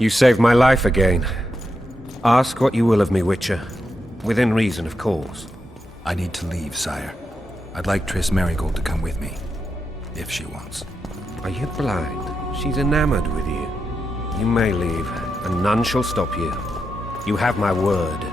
You saved my life again. Ask what you will of me, Witcher. Within reason, of course. I need to leave, sire. I'd like Triss Merigold to come with me, if she wants. Are you blind? She's enamored with you. You may leave, and none shall stop you. You have my word.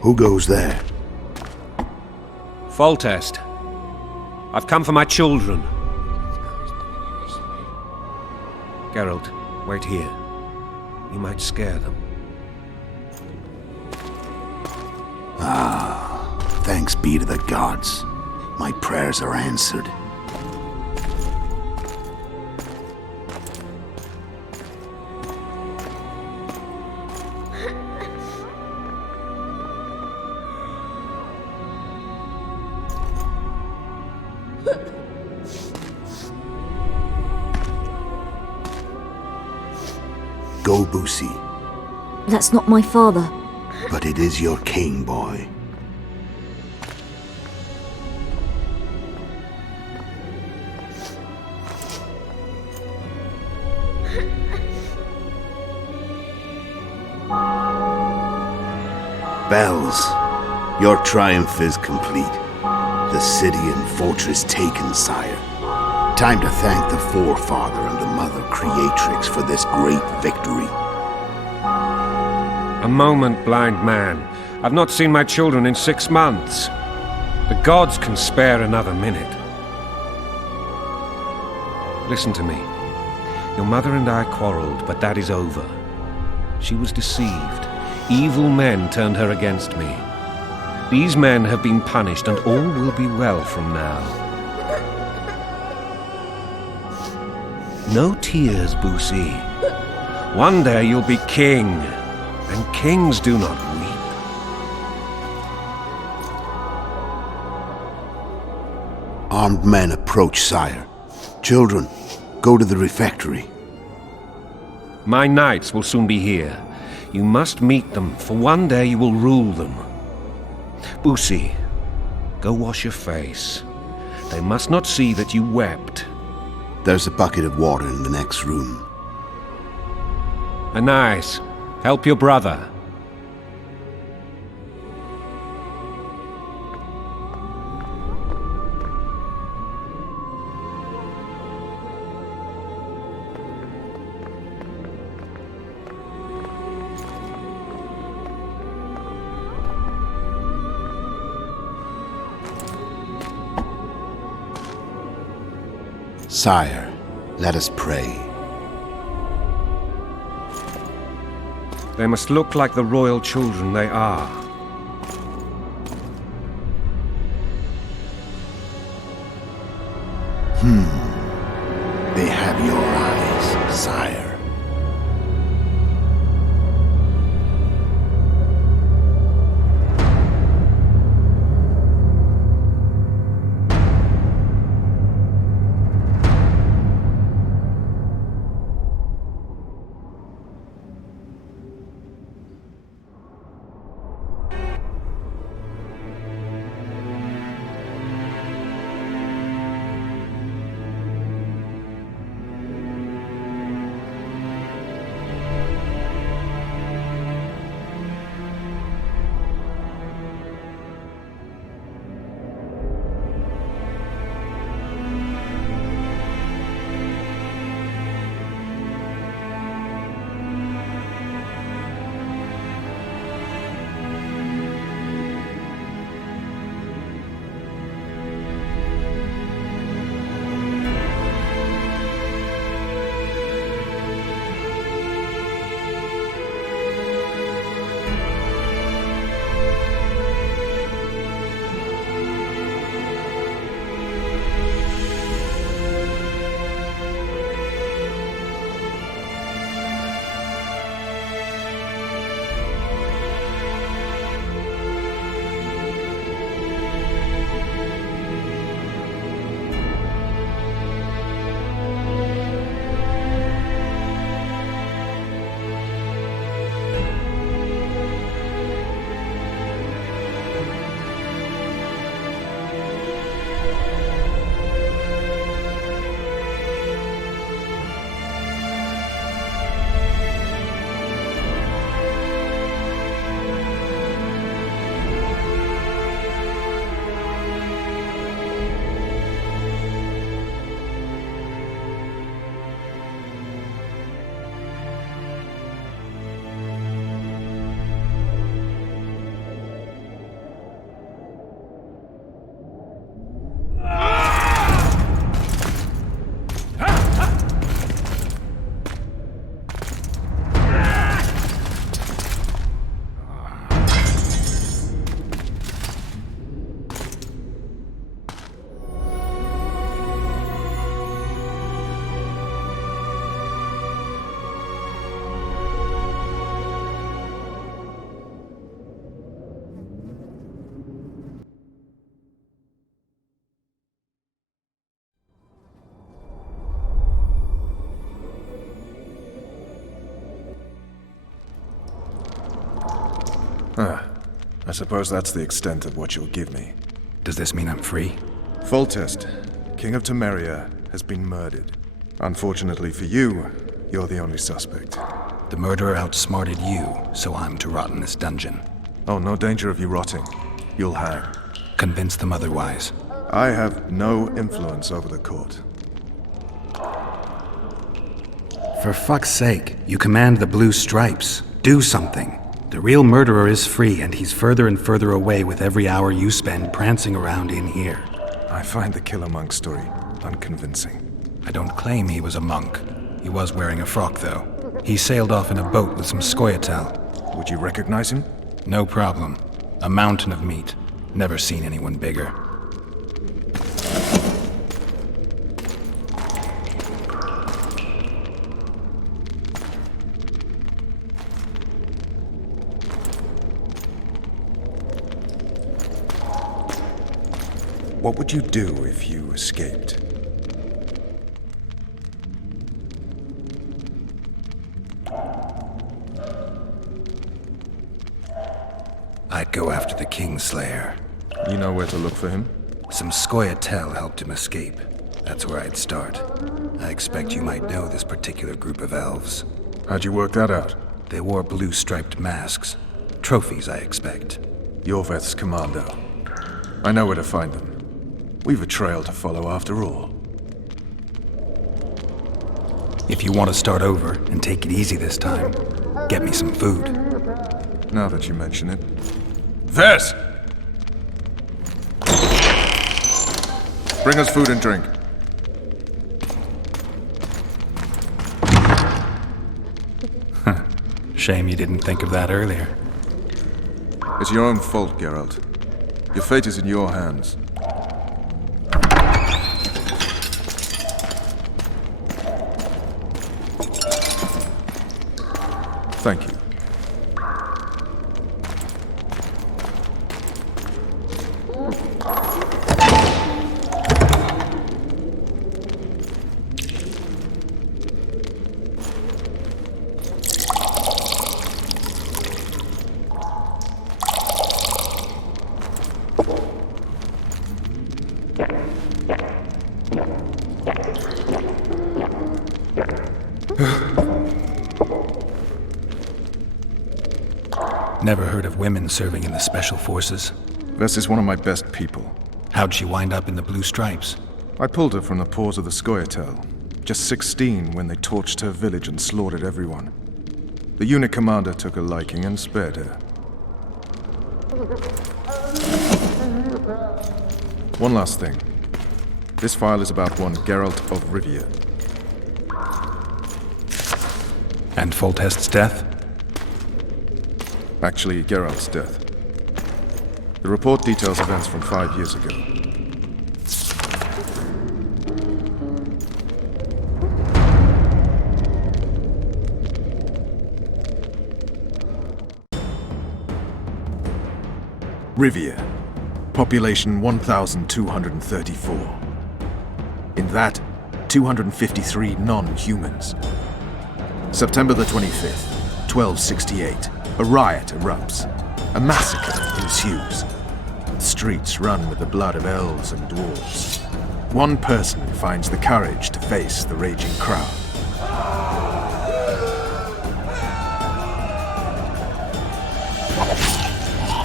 Who goes there? Foltest. I've come for my children. Geralt, wait here. You might scare them. Thanks be to the gods. My prayers are answered. Go, Busi. That's not my father. But it is your king, boy. Bells, your triumph is complete. The city and fortress taken, sire. Time to thank the Forefather and the Mother Creatrix for this great victory. A moment, blind man. I've not seen my children in 6 months. The gods can spare another minute. Listen to me. Your mother and I quarreled, but that is over. She was deceived. Evil men turned her against me. These men have been punished, and all will be well from now. No tears, Busi. One day you'll be king, and kings do not weep. Armed men approach, sire. Children, go to the refectory. My knights will soon be here. You must meet them, for one day you will rule them. Busi, go wash your face. They must not see that you wept. There's a bucket of water in the next room. Anais, help your brother. Sire, let us pray. They must look like the royal children they are. sire. I suppose that's the extent of what you'll give me. Does this mean I'm free? Foltest, King of Temeria, has been murdered. Unfortunately for you, you're the only suspect. The murderer outsmarted you, so I'm to rot in this dungeon. Oh, no danger of you rotting. You'll hang. Convince them otherwise. I have no influence over the court. For fuck's sake, you command the Blue Stripes. Do something. The real murderer is free, and he's further and further away with every hour you spend prancing around in here. I find the Killer Monk story unconvincing. I don't claim he was a monk. He was wearing a frock, though. He sailed off in a boat with some Scoia'tael. Would you recognize him? No problem. A mountain of meat. Never seen anyone bigger. What would you do if you escaped? I'd go after the Kingslayer. You know where to look for him? Some Scoia'tael helped him escape. That's where I'd start. I expect you might know this particular group of elves. How'd you work that out? They wore blue-striped masks. Trophies, I expect. Yorveth's commando. I know where to find them. We've a trail to follow after all. If you want to start over and take it easy this time, get me some food. Now that you mention it. Vess! Bring us food and drink. Shame you didn't think of that earlier. It's your own fault, Geralt. Your fate is in your hands. Thank you. Never heard of women serving in the Special Forces. Vess is one of my best people. How'd she wind up in the Blue Stripes? I pulled her from the paws of the Scoia'tael. Just 16 when they torched her village and slaughtered everyone. The unit commander took a liking and spared her. One last thing. This file is about one Geralt of Rivia. And Foltest's death? Actually, Geralt's death. The report details events from 5 years ago. Rivia. Population 1,234. In that, 253 non-humans. September the 25th, 1268. A riot erupts. A massacre ensues. The streets run with the blood of elves and dwarves. One person finds the courage to face the raging crowd.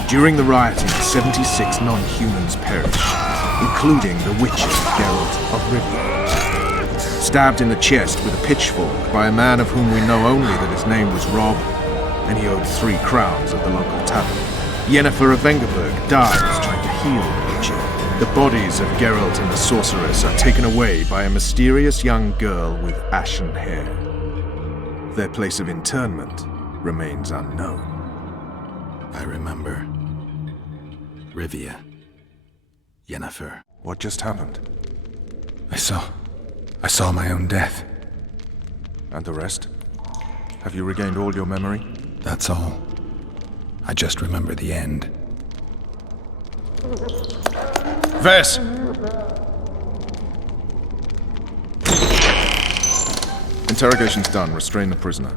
During the rioting, 76 non-humans perish, including the witcher Geralt of Rivia. Stabbed in the chest with a pitchfork by a man of whom we know only that his name was Rob, and he owed 3 crowns at the local tavern. Yennefer of Vengerberg dies trying to heal the witcher. The bodies of Geralt and the sorceress are taken away by a mysterious young girl with ashen hair. Their place of interment remains unknown. I remember. Rivia. Yennefer. What just happened? I saw my own death. And the rest? Have you regained all your memory? That's all. I just remember the end. Vess! Interrogation's done. Restrain the prisoner.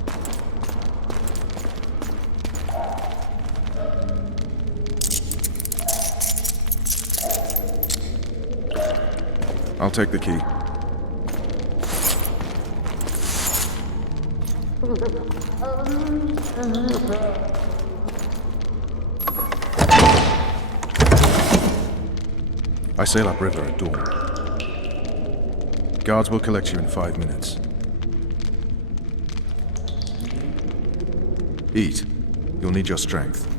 I'll take the key. I sail upriver at dawn. Guards will collect you in 5 minutes. Eat. You'll need your strength.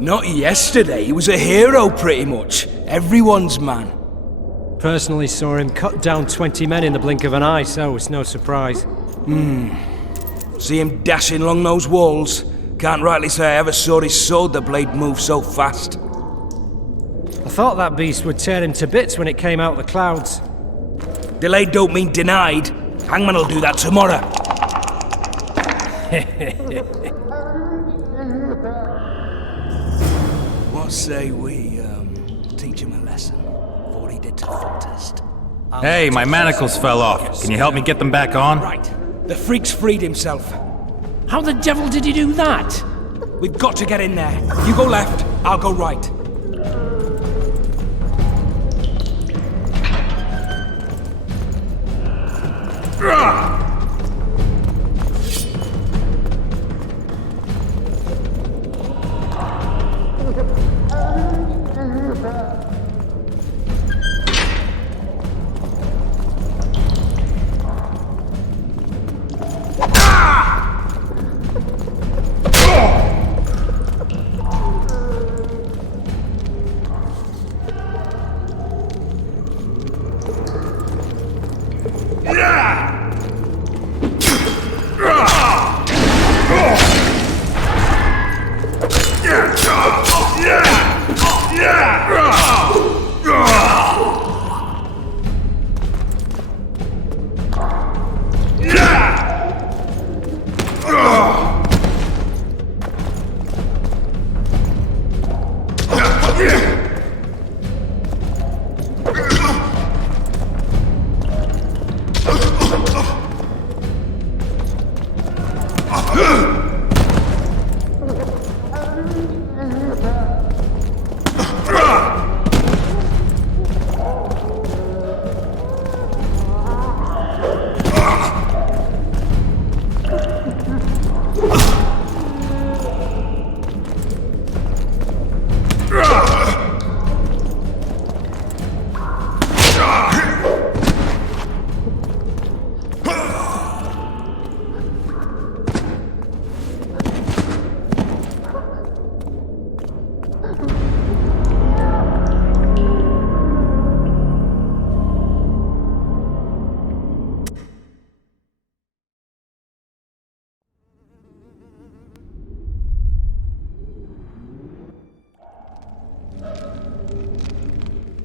Not yesterday, he was a hero pretty much. Everyone's man. Personally saw him cut down 20 men in the blink of an eye, so it's no surprise. See him dashing along those walls. Can't rightly say I ever saw his sword the blade move so fast. I thought that beast would tear him to bits when it came out of the clouds. Delayed don't mean denied. Hangman will do that tomorrow. What say we, teach him a lesson? What he did to Foltest. Hey, my manacles fell off. Can you help me get them back on? Right. The freak's freed himself. How the devil did he do that? We've got to get in there. You go left, I'll go right.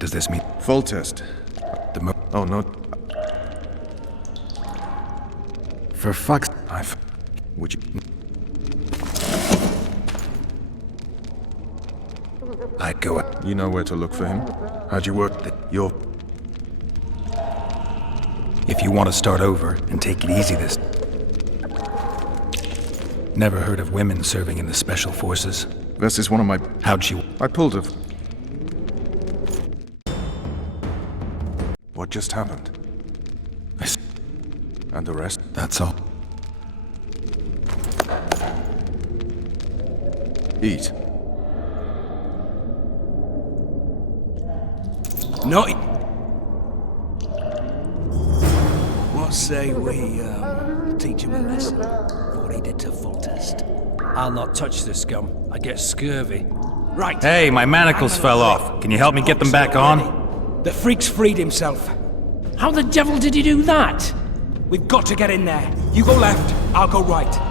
Does this mean Full test. Oh, no. for fuck's... Would you... I'd go... You know where to look for him? How'd you work your... If you want to start over and take it easy this... Never heard of women serving in the Special Forces? This is one of my... How'd she... I pulled it. What just happened? And the rest? That's all. Eat. No. What say we teach him a lesson for what he did to Foltest? I'll not touch this scum. I get scurvy. Right. Hey, my manacles fell off. Can you help me get them back on? The freak's freed himself. How the devil did he do that? We've got to get in there. You go left, I'll go right.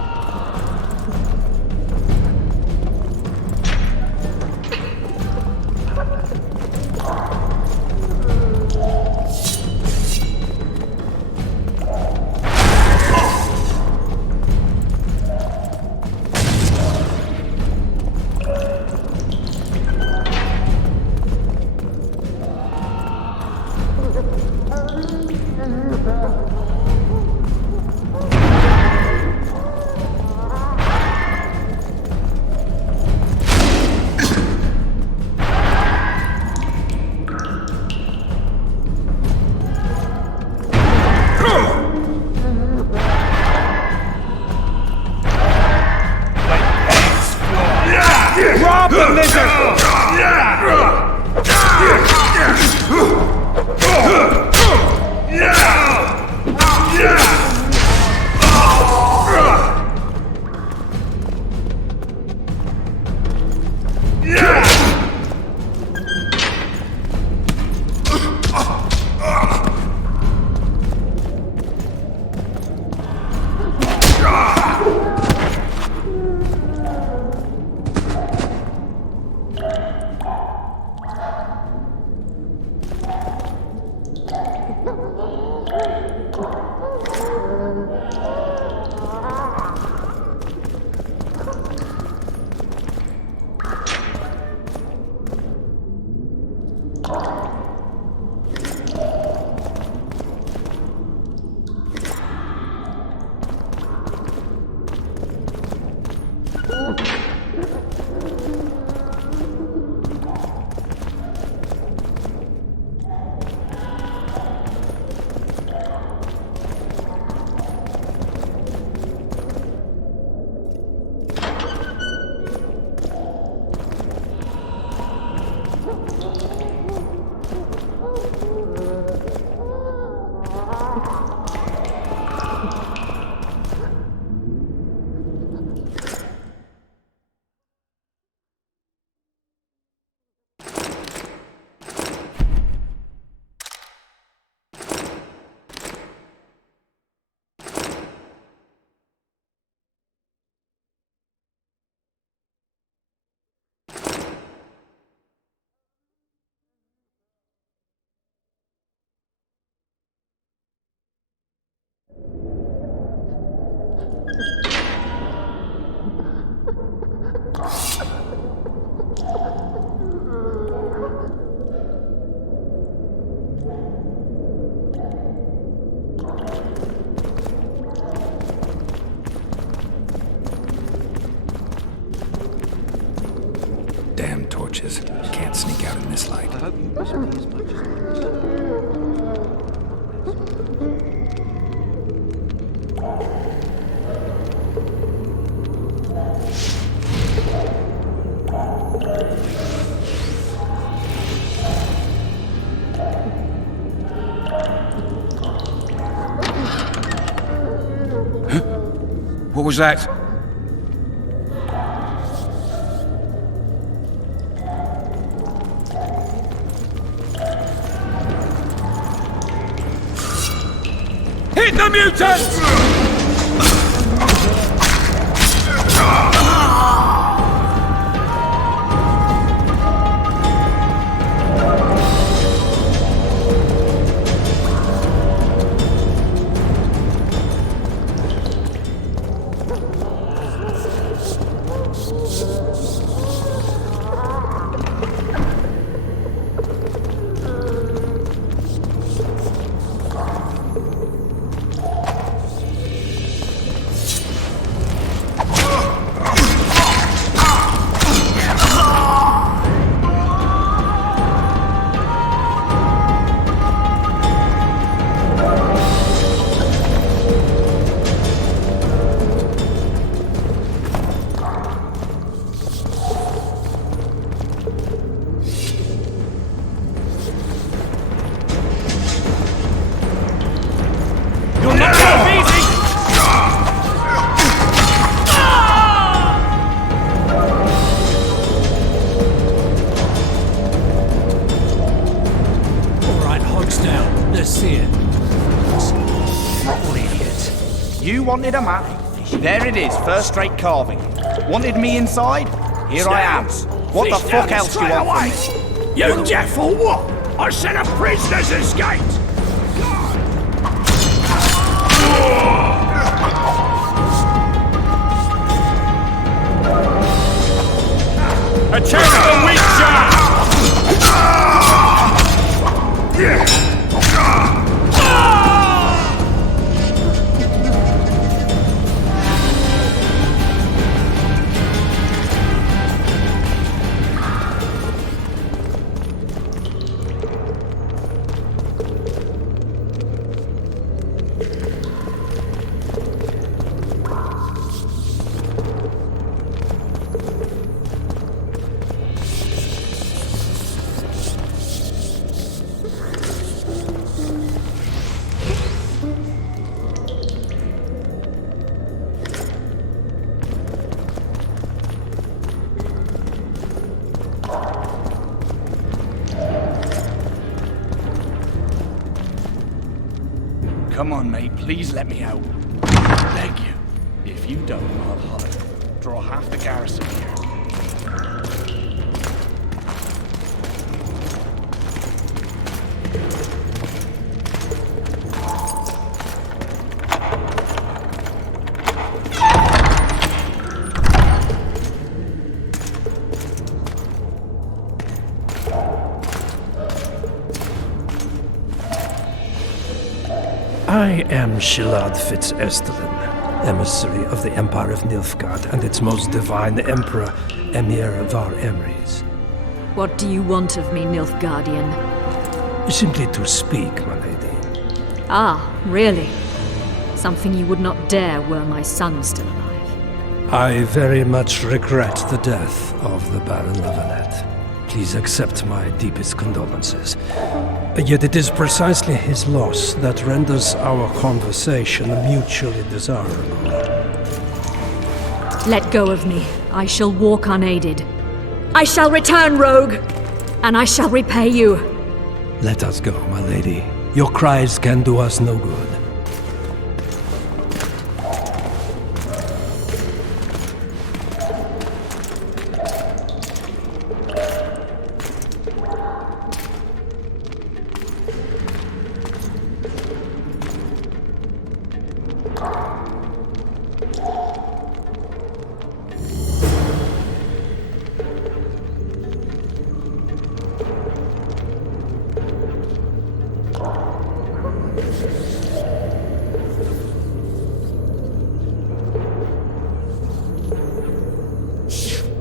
Damn torches. Can't sneak out in this light. What was that? Hit the mutants! You wanted a map? There it is, first-rate carving. Wanted me inside? Here I am. What the fuck else do you want from me? You deaf or what? I said a prisoner's escaped! Attack the weak shot! Come on, mate, please let me out. I beg you. If you don't, I'll hide. Draw half the garrison here. I am Shilad Fitz-Estelin, emissary of the Empire of Nilfgaard and its most divine Emperor, Emir Var Emrys. What do you want of me, Nilfgaardian? Simply to speak, my lady. Ah, really? Something you would not dare were my son still alive. I very much regret the death of the Baron Levenet. Please accept my deepest condolences. Yet it is precisely his loss that renders our conversation mutually desirable. Let go of me. I shall walk unaided. I shall return, rogue! And I shall repay you. Let us go, my lady. Your cries can do us no good.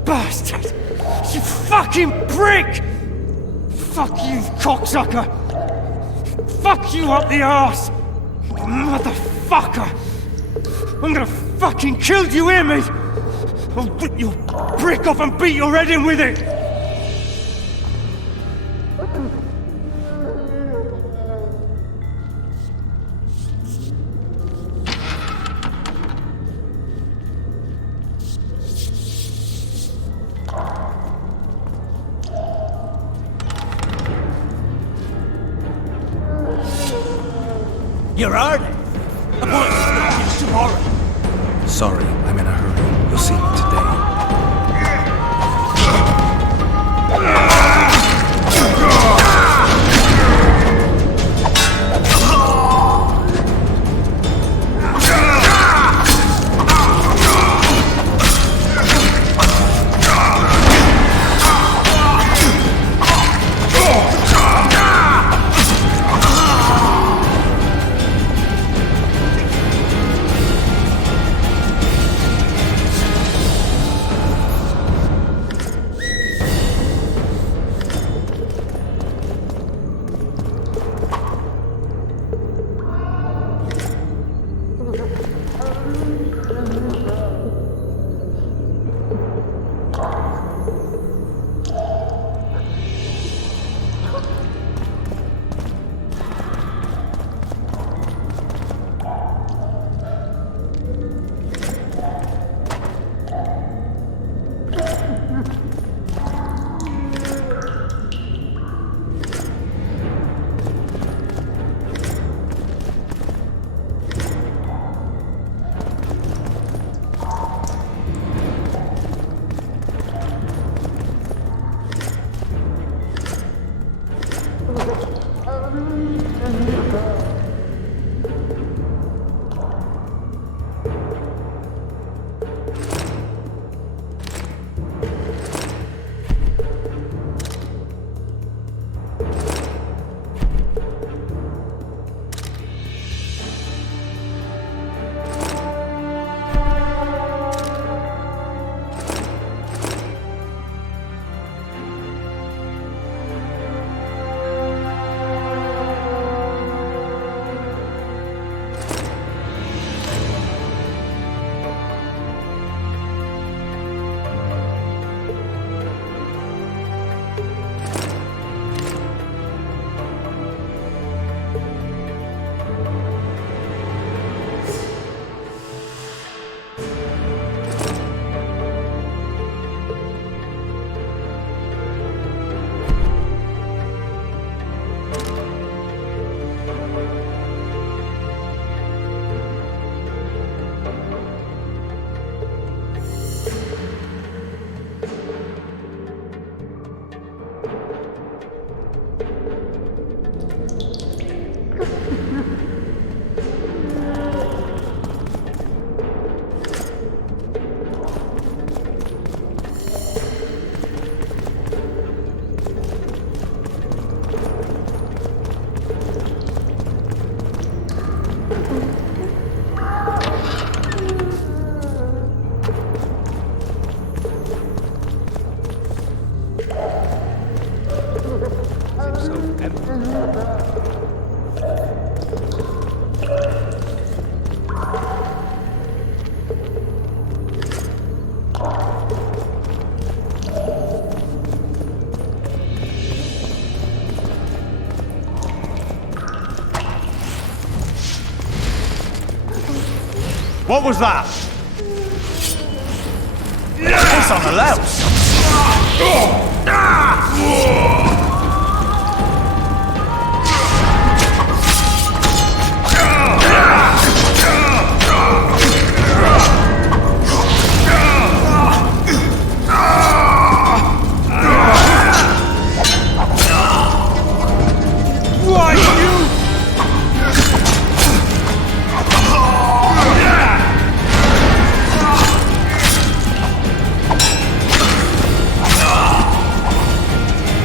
Bastard! You fucking prick! Fuck you, cocksucker! Fuck you up the arse! Motherfucker! I'm gonna fucking kill you, hear me? I'll rip your brick off and beat your head in with it! You're early. Appointment tomorrow. Sorry, I'm in a hurry. You'll see me today. What was that? What's on the louse?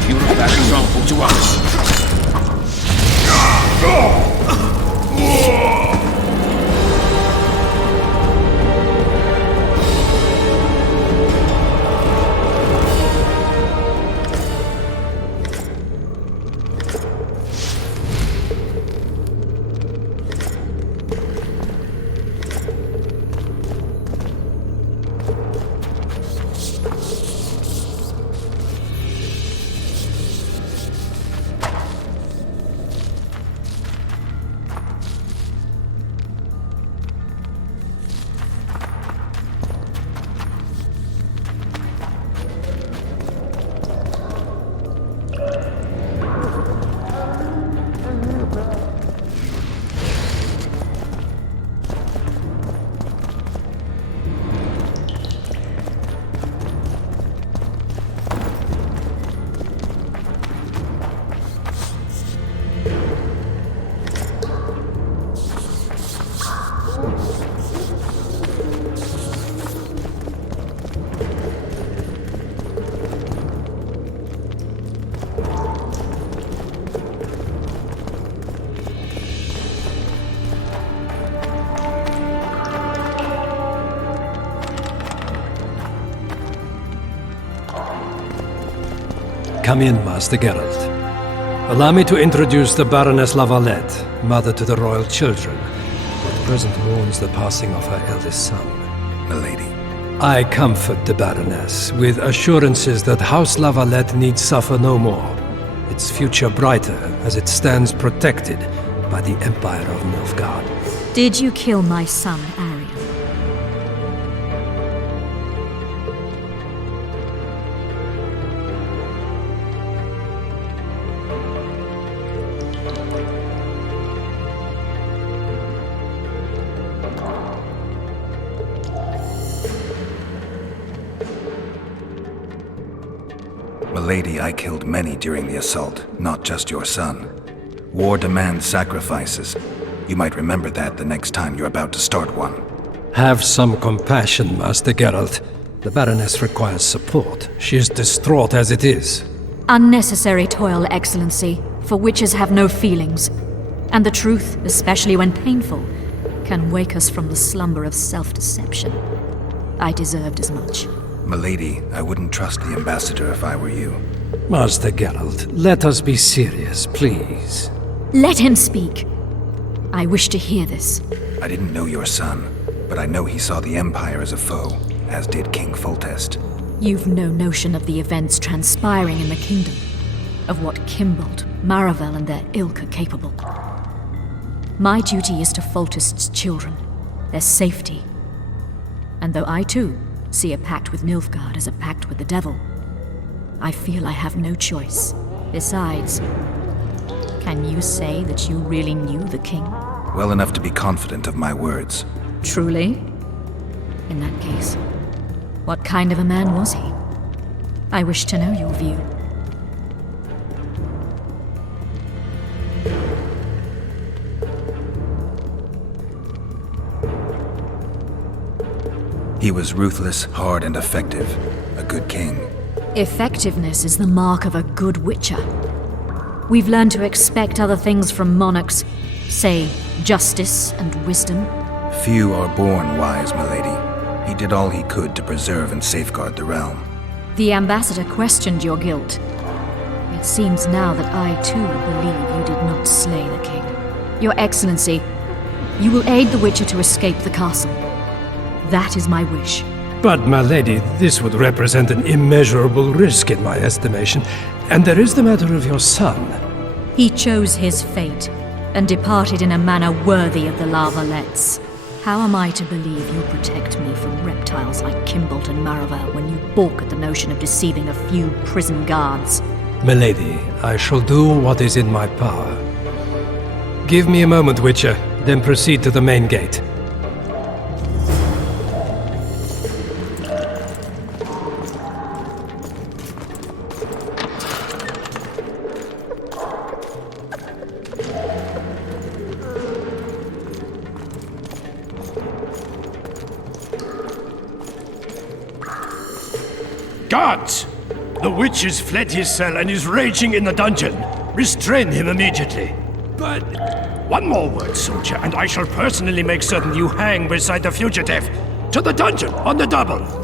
You are a bad example to us. Come in, Master Geralt. Allow me to introduce the Baroness La Valette, mother to the royal children, who at present mourns the passing of her eldest son. Milady. I comfort the Baroness with assurances that House La Valette need suffer no more, its future brighter as it stands protected by the Empire of Nilfgaard. Did you kill my son, Arya? Milady, I killed many during the assault, not just your son. War demands sacrifices. You might remember that the next time you're about to start one. Have some compassion, Master Geralt. The Baroness requires support. She is distraught as it is. Unnecessary toil, Excellency, for witches have no feelings. And the truth, especially when painful, can wake us from the slumber of self-deception. I deserved as much. Milady, I wouldn't trust the ambassador if I were you. Master Geralt, let us be serious, please. Let him speak. I wish to hear this. I didn't know your son, but I know he saw the Empire as a foe, as did King Foltest. You've no notion of the events transpiring in the kingdom, of what Kimbold, Maravel, and their ilk are capable. My duty is to Foltest's children, their safety. And though I too see a pact with Nilfgaard as a pact with the devil, I feel I have no choice. Besides, can you say that you really knew the king? Well enough to be confident of my words. Truly? In that case, what kind of a man was he? I wish to know your view. He was ruthless, hard, and effective. A good king. Effectiveness is the mark of a good witcher. We've learned to expect other things from monarchs, say, justice and wisdom. Few are born wise, milady. He did all he could to preserve and safeguard the realm. The ambassador questioned your guilt. It seems now that I too believe you did not slay the king. Your Excellency, you will aid the witcher to escape the castle. That is my wish. But, my lady, this would represent an immeasurable risk in my estimation. And there is the matter of your son. He chose his fate, and departed in a manner worthy of the La Valettes. How am I to believe you'll protect me from reptiles like Kimbolt and Maravel when you balk at the notion of deceiving a few prison guards? Milady, I shall do what is in my power. Give me a moment, Witcher, then proceed to the main gate. Guards! The witch has fled his cell and is raging in the dungeon. Restrain him immediately. But one more word, soldier, and I shall personally make certain you hang beside the fugitive. To the dungeon, on the double!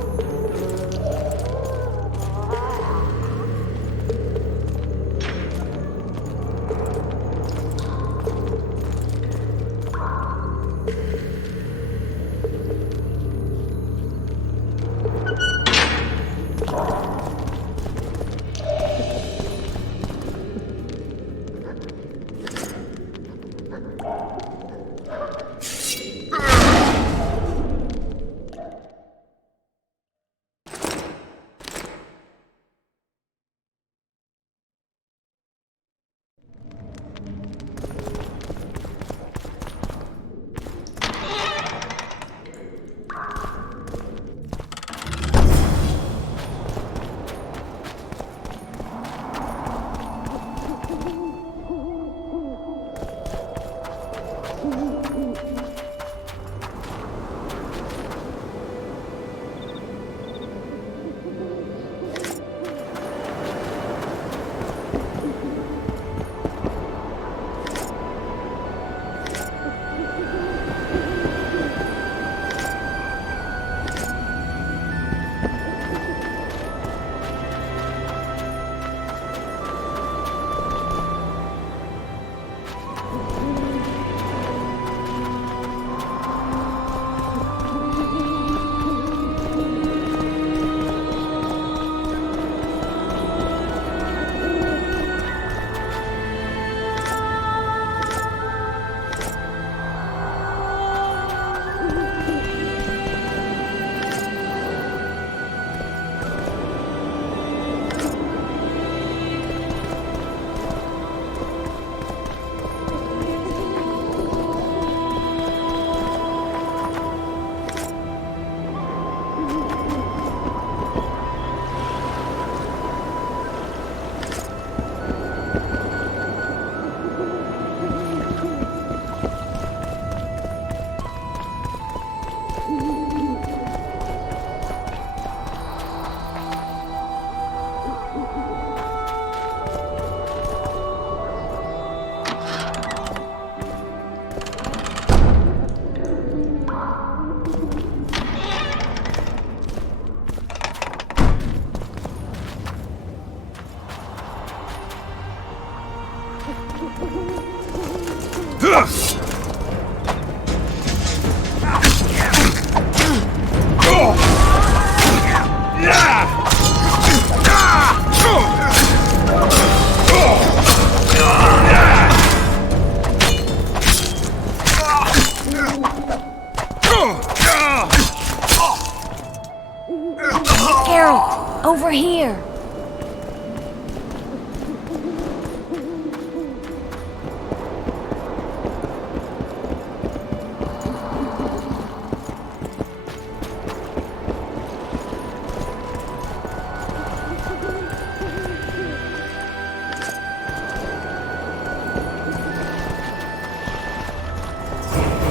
Geralt, over here!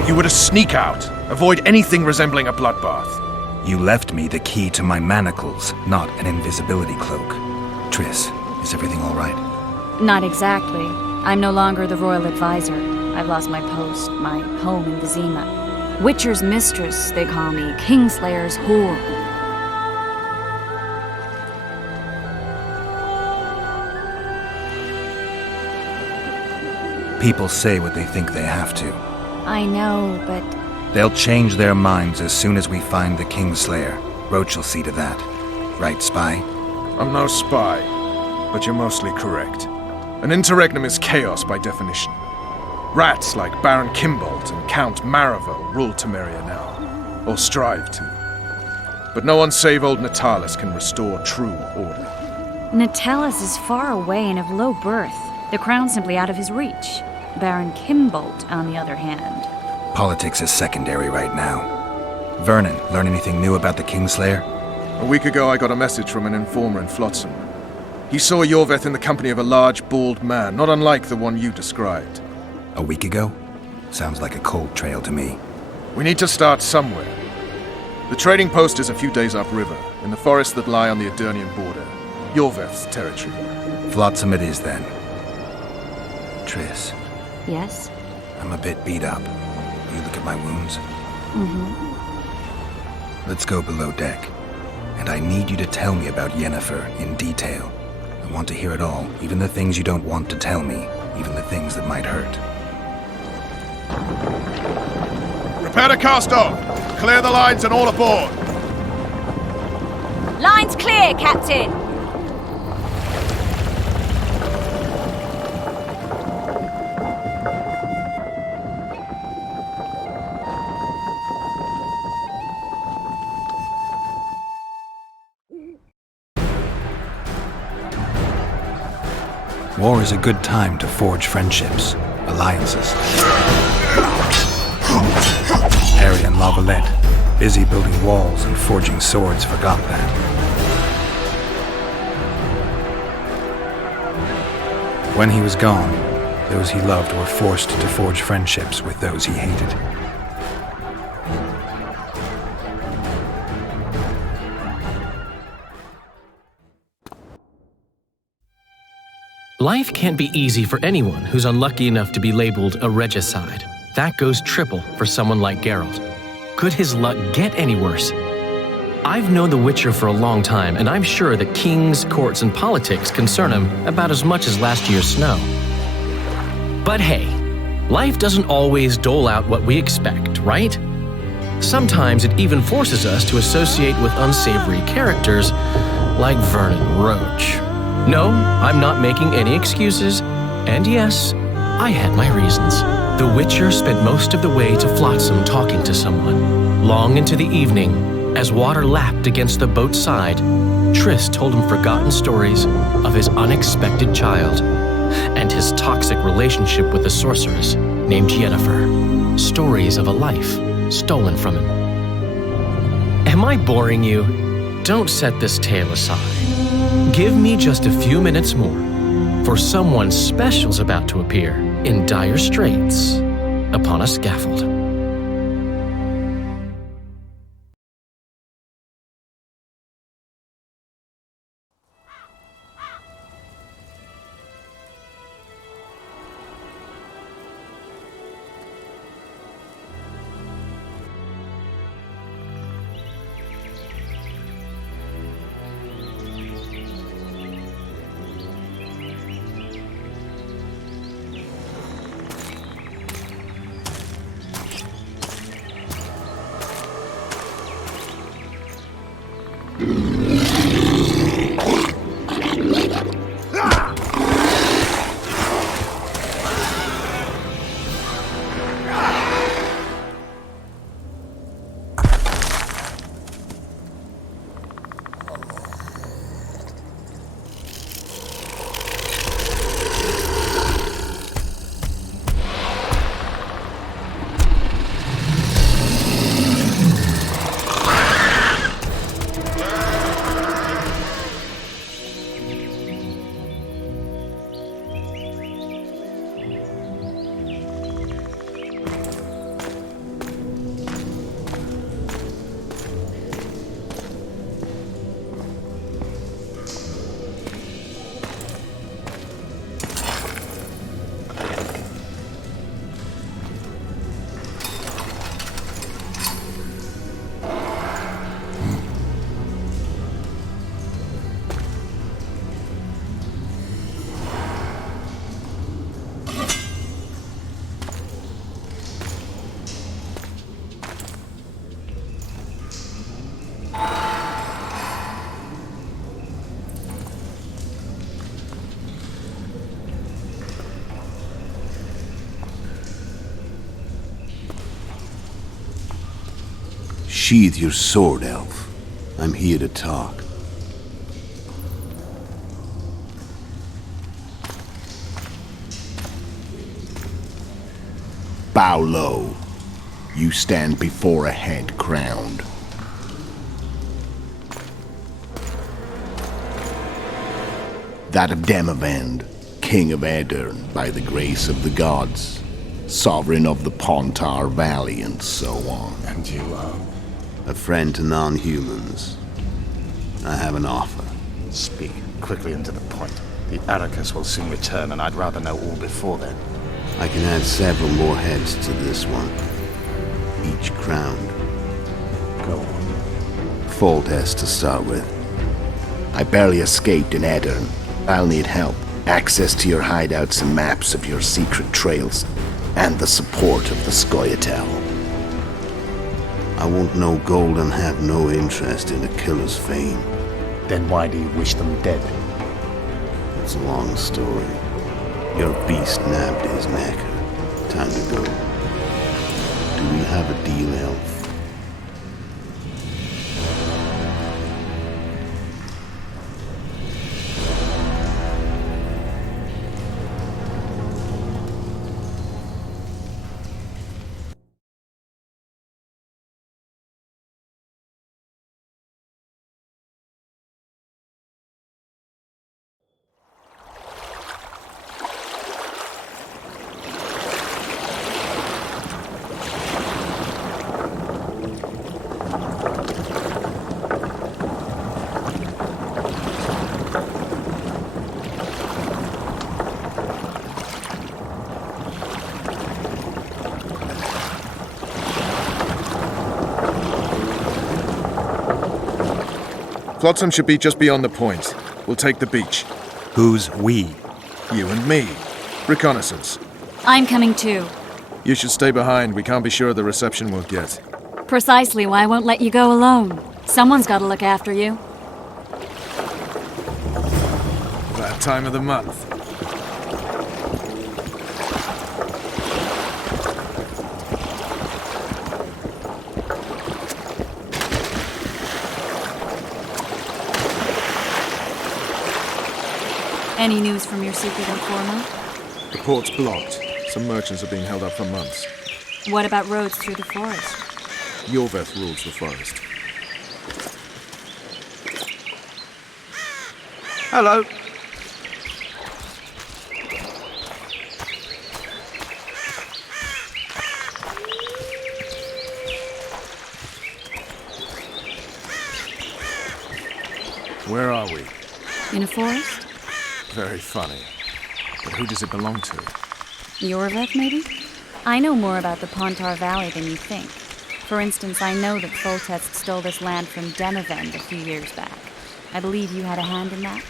You were to sneak out. Avoid anything resembling a bloodbath. You left me the key to my manacles, not an invisibility cloak. Triss, is everything all right? Not exactly. I'm no longer the royal advisor. I've lost my post, my home in Vizima. Witcher's mistress, they call me. Kingslayer's whore. People say what they think they have to. I know, but... They'll change their minds as soon as we find the Kingslayer. Roach will see to that. Right, Spy? I'm no spy, but you're mostly correct. An interregnum is chaos by definition. Rats like Baron Kimbolt and Count Maravel rule Temeria now, or strive to. But no one save old Natalis can restore true order. Natalis is far away and of low birth. The crown's simply out of his reach. Baron Kimbolt, on the other hand. Politics is secondary right now. Vernon, learn anything new about the Kingslayer? A week ago, I got a message from an informer in Flotsam. He saw Yorveth in the company of a large, bald man, not unlike the one you described. A week ago? Sounds like a cold trail to me. We need to start somewhere. The trading post is a few days upriver, in the forests that lie on the Aedirnian border. Yorveth's territory. Flotsam it is, then. Triss. Yes? I'm a bit beat up. You look at my wounds? Mm-hmm. Let's go below deck. And I need you to tell me about Yennefer in detail. I want to hear it all, even the things you don't want to tell me, even the things that might hurt. Prepare to cast off! Clear the lines and all aboard! Line's clear, Captain! War is a good time to forge friendships, alliances. Harry and Lavalette, busy building walls and forging swords, forgot that. When he was gone, those he loved were forced to forge friendships with those he hated. Life can't be easy for anyone who's unlucky enough to be labeled a regicide. That goes triple for someone like Geralt. Could his luck get any worse? I've known The Witcher for a long time, and I'm sure that kings, courts, and politics concern him about as much as last year's snow. But hey, life doesn't always dole out what we expect, right? Sometimes it even forces us to associate with unsavory characters like Vernon Roach. No, I'm not making any excuses, and yes, I had my reasons. The Witcher spent most of the way to Flotsam talking to someone. Long into the evening, as water lapped against the boat's side, Triss told him forgotten stories of his unexpected child and his toxic relationship with a sorceress named Yennefer. Stories of a life stolen from him. Am I boring you? Don't set this tale aside. Give me just a few minutes more, for someone special's about to appear in dire straits upon a scaffold. Sheathe your sword, elf. I'm here to talk. Bow low. You stand before a head crowned. That of Demavend, King of Aedirn, by the grace of the gods, sovereign of the Pontar Valley, and so on. And you are? A friend to non-humans. I have an offer. Speak quickly and to the point. The Arrakis will soon return, and I'd rather know all before then. I can add several more heads to this one. Each crowned. Go on. Foltest to start with. I barely escaped in Aedirn. I'll need help. Access to your hideouts and maps of your secret trails. And the support of the Scoia'tael. I want no gold and have no interest in a killer's fame. Then why do you wish them dead? It's a long story. Your beast nabbed his neck. Time to go. Do we have a deal, elf? Flotsam should be just beyond the point. We'll take the beach. Who's we? You and me. Reconnaissance. I'm coming too. You should stay behind. We can't be sure of the reception we'll get. Precisely why I won't let you go alone. Someone's got to look after you. That time of the month. Any news from your secret informer? The port's blocked. Some merchants are being held up for months. What about roads through the forest? Yorveth rules the forest. Hello. Where are we? In a forest? Very funny. But who does it belong to? Yorveth, maybe? I know more about the Pontar Valley than you think. For instance, I know that Foltest stole this land from Demavend a few years back. I believe you had a hand in that.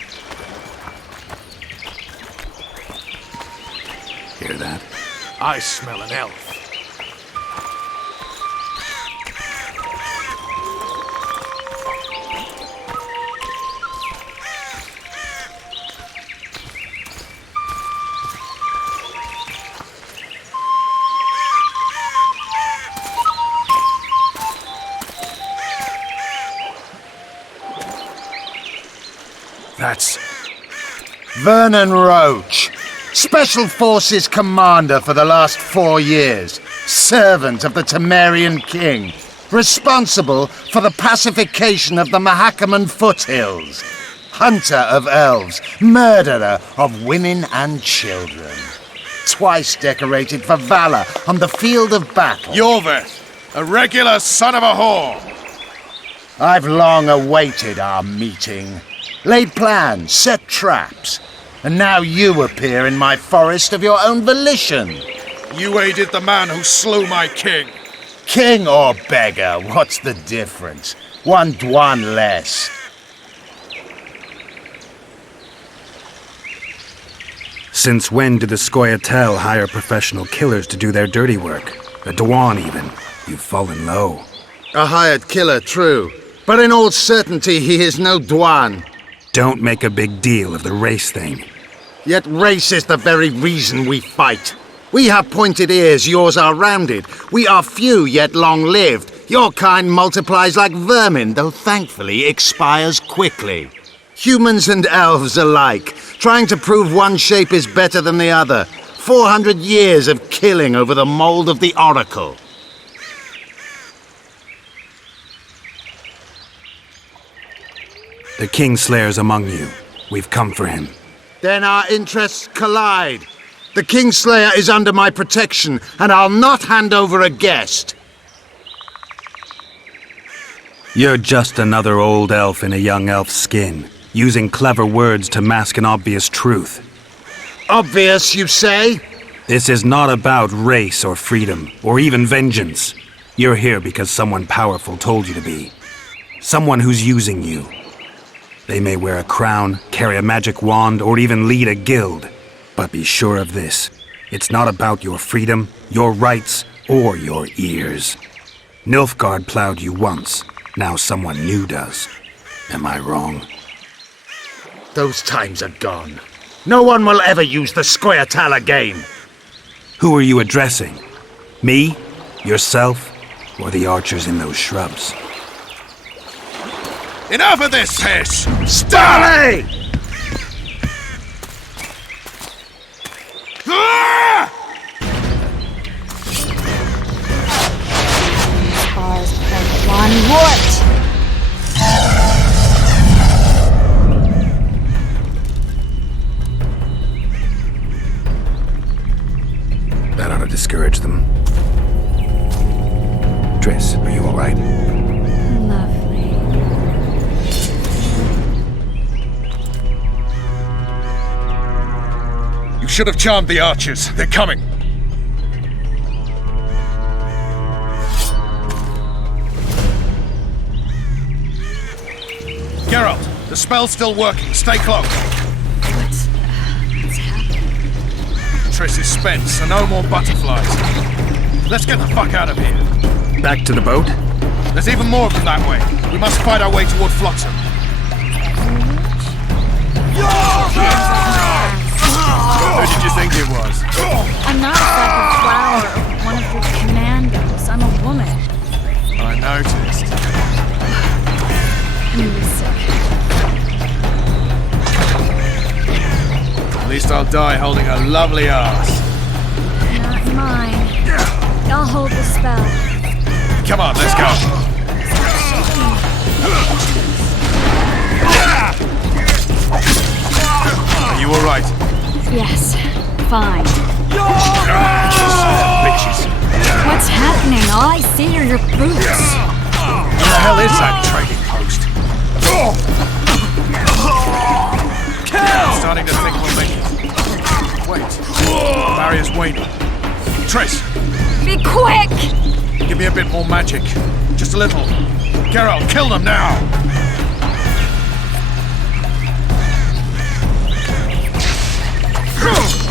Hear that? I smell an elf. That's Vernon Roach, Special Forces Commander for the last 4 years, servant of the Temerian King, responsible for the pacification of the Mahakaman foothills, hunter of elves, murderer of women and children, twice decorated for valor on the field of battle. Yorveth, a regular son of a whore! I've long awaited our meeting. Laid plans, set traps, and now you appear in my forest of your own volition. You aided the man who slew my king. King or beggar, what's the difference? One Dwan less. Since when do the Scoia'tael hire professional killers to do their dirty work? A Dwan, even. You've fallen low. A hired killer, true. But in all certainty, he is no Dwan. Don't make a big deal of the race thing. Yet race is the very reason we fight. We have pointed ears, yours are rounded. We are few, yet long-lived. Your kind multiplies like vermin, though thankfully expires quickly. Humans and elves alike, trying to prove one shape is better than the other. 400 years of killing over the mold of the Oracle. The Kingslayer's among you. We've come for him. Then our interests collide. The Kingslayer is under my protection, and I'll not hand over a guest. You're just another old elf in a young elf's skin, using clever words to mask an obvious truth. Obvious, you say? This is not about race or freedom, or even vengeance. You're here because someone powerful told you to be. Someone who's using you. They may wear a crown, carry a magic wand, or even lead a guild. But be sure of this. It's not about your freedom, your rights, or your ears. Nilfgaard plowed you once. Now someone new does. Am I wrong? Those times are gone. No one will ever use the Scoia'tael again. Who are you addressing? Me? Yourself? Or the archers in those shrubs? Enough of this, Hiss! Starley! Spars point one wart! That ought to discourage them. Triss, are you all right? Lovely. You should have charmed the archers. They're coming. Geralt, the spell's still working. Stay close. What's happening? Triss is spent, so no more butterflies. Let's get the fuck out of here. Back to the boat? There's even more of them that way. We must fight our way toward Flotsam. Who did you think it was? I'm not like a flower or one of your commandos. I'm a woman. I noticed. I'm really sick. At least I'll die holding a lovely ass. Not mine. I'll hold the spell. Come on, let's go. Are you alright? Yes, fine. Bitches. What's happening? All I see are your boots. Where the hell is that trading post? I'm starting to think we'll make it. Wait. The barrier's waning. Triss, Be quick! give me a bit more magic. Just a little. Geralt, kill them now! Squirrel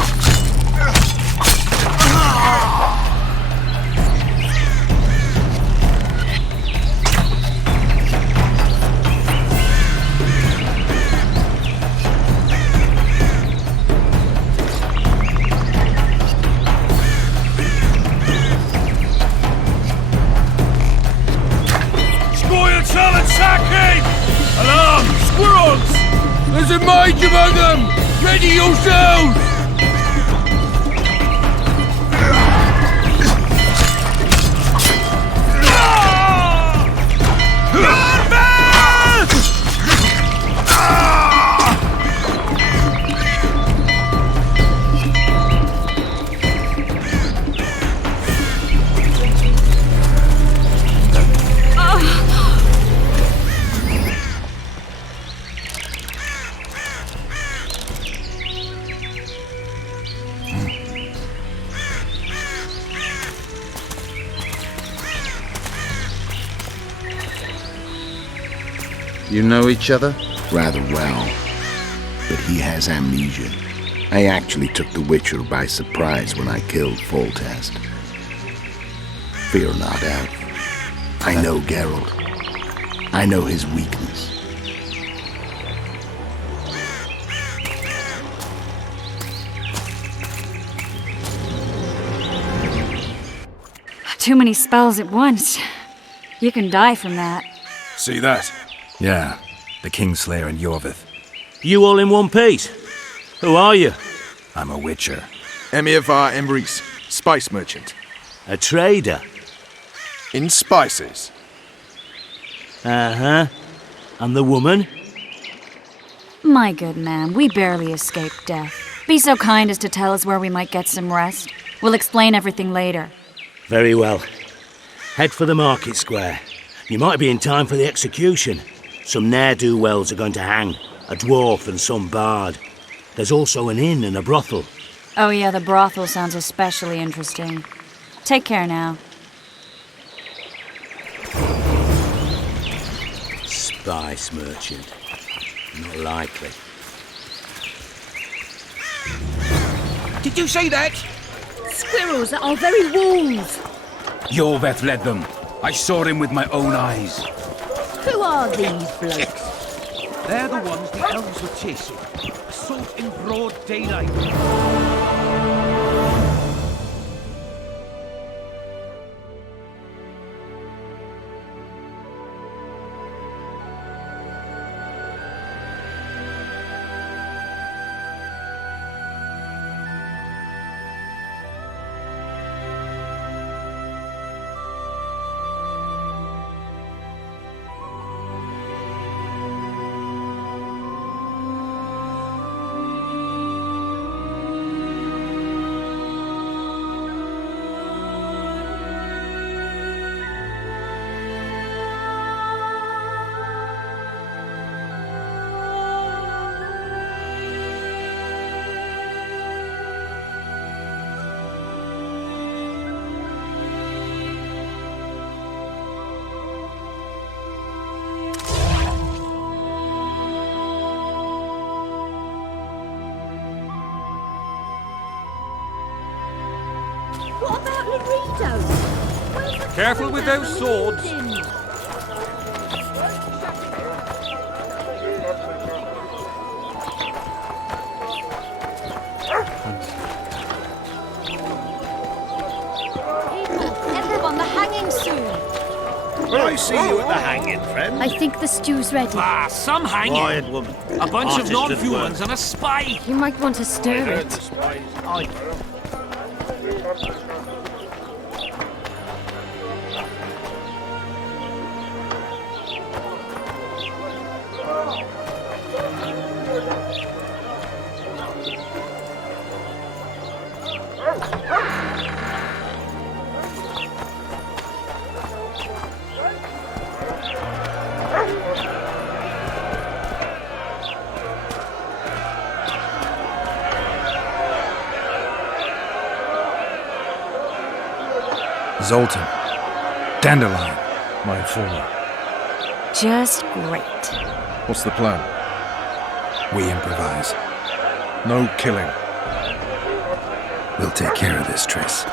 Saki! Alarm! Squirrels! There's a mage among them! Ready yourselves! You know each other? Rather well. But he has amnesia. I actually took the Witcher by surprise when I killed Foltest. Fear not, Elf. I know Geralt. I know his weakness. Too many spells at once. You can die from that. See that? Yeah, the Kingslayer and Yorvith. You all in one piece? Who are you? I'm a witcher. Emir Var Emrys, spice merchant. A trader? In spices. Uh-huh. And the woman? My good man, we barely escaped death. Be so kind as to tell us where we might get some rest. We'll explain everything later. Very well. Head for the market square. You might be in time for the execution. Some ne'er-do-wells are going to hang. A dwarf and some bard. There's also an inn and a brothel. Oh yeah, the brothel sounds especially interesting. Take care now. Spice merchant. Not likely. Did you see that? Squirrels at our very walls. Yorveth led them. I saw him with my own eyes. Who are these blokes? They're the ones the elves were chasing. Assault in broad daylight. What about Laredo? Where's the Careful with those swords. Everyone, the hanging soon. I see you at the hanging, friend. I think the stew's ready. Ah, some hanging. Quiet, woman. A bunch of Artist at non-humans work. and a spy. You might want to stir it. Zoltan. Dandelion. My informer. Just great. What's the plan? We improvise. No killing. We'll take care of this, Triss.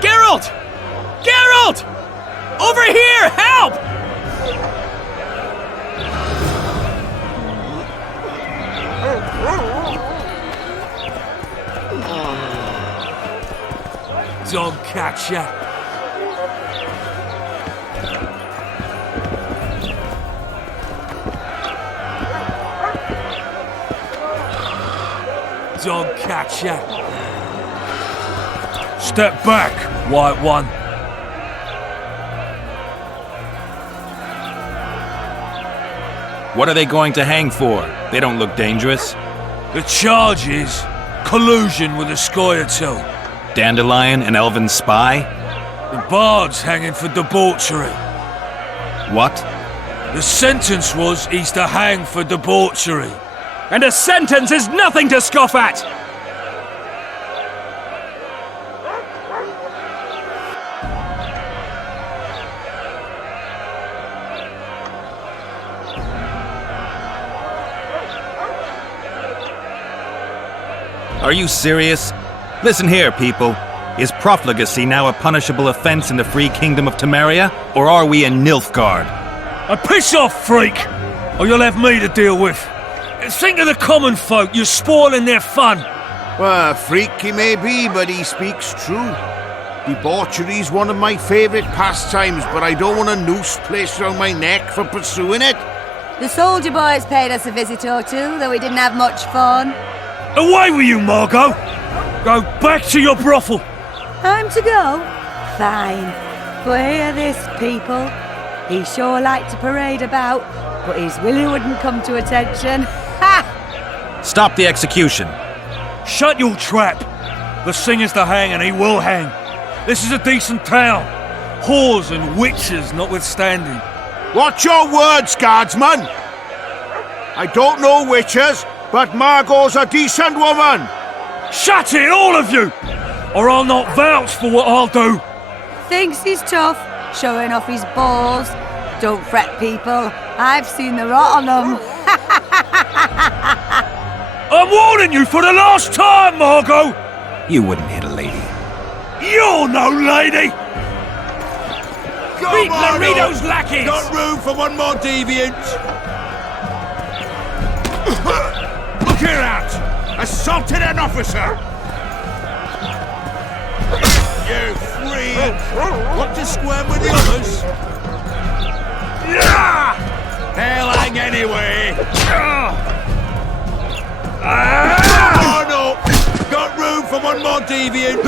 Geralt! Geralt! Over here! Help! Don't catch ya. Don't catch ya. Step back, White One. What are they going to hang for? They don't look dangerous. The charge is collusion with the Scoia'tael. Dandelion, an elven spy? The bard's hanging for debauchery. What? The sentence was he's to hang for debauchery. And a sentence is nothing to scoff at! Are you serious? Listen here, people. Is profligacy now a punishable offense in the free kingdom of Temeria? Or are we in Nilfgaard? Piss off, freak! Or you'll have me to deal with. Think of the common folk, you're spoiling their fun. Well, a freak he may be, but he speaks true. Debauchery's one of my favourite pastimes, but I don't want a noose placed around my neck for pursuing it. The soldier boys paid us a visit or two, though we didn't have much fun. Away with you, Margot! Go back to your brothel! Time to go? Fine. But hear this, people. He sure liked to parade about, but his Willie wouldn't come to attention. Ha! Stop the execution. Shut your trap! The singer's to hang and he will hang. This is a decent town. Whores and witches notwithstanding. Watch your words, guardsman! I don't know witches, but Margot's a decent woman! Shut it, all of you! Or I'll not vouch for what I'll do! Thinks he's tough, showing off his balls. Don't fret, people. I've seen the rot on them. I'm warning you for the last time, Margot! You wouldn't hit a lady. You're no lady! Beat Laredo's lackeys! Got room for one more deviant! Look here out! Assaulted an officer! You freak! Want to squirm with the others? They'll hang anyway! Oh no! Got room for one more deviant!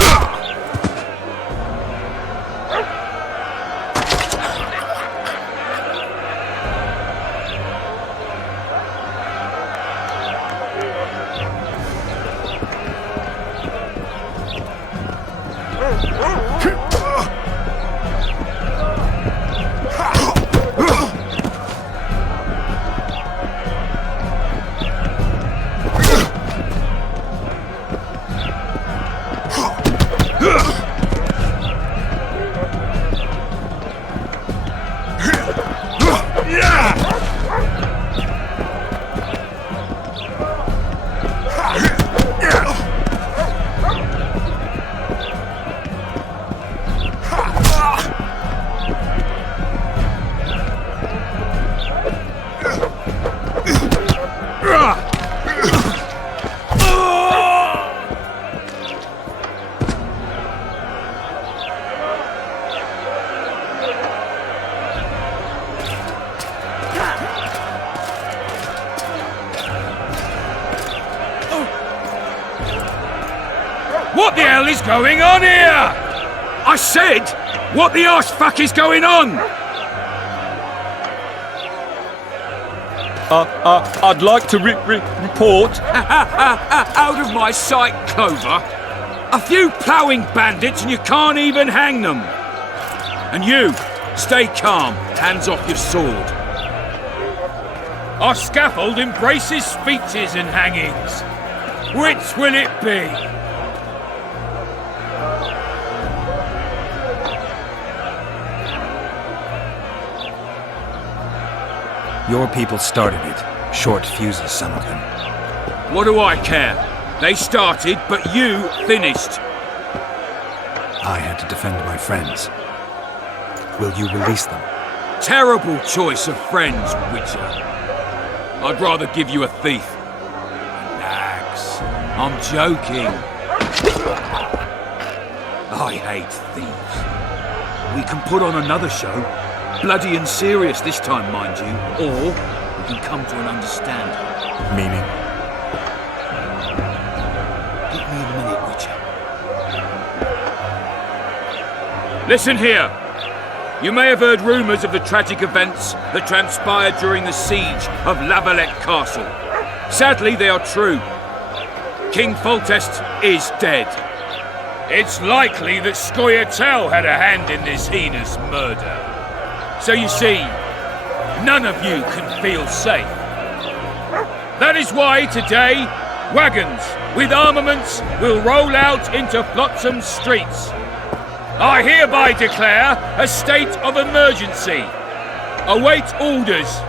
What the hell is going on here? I said, what the arse fuck is going on? I'd like to report. Out of my sight, Clover. A few ploughing bandits and you can't even hang them. And you, stay calm, hands off your sword. Our scaffold embraces speeches and hangings. Which will it be? Your people started it. Short fuses, some of them. What do I care? They started, but you finished. I had to defend my friends. Will you release them? Terrible choice of friends, Witcher. I'd rather give you a thief. Relax. I'm joking. I hate thieves. We can put on another show. Bloody and serious this time, mind you. Or we can come to an understanding. Meaning? Give me a minute, Witcher. Listen here. You may have heard rumours of the tragic events that transpired during the siege of La Valette Castle. Sadly, they are true. King Foltest is dead. It's likely that Scoia'tael had a hand in this heinous murder. So you see, none of you can feel safe. That is why today, wagons with armaments will roll out into Flotsam streets. I hereby declare a state of emergency. Await orders.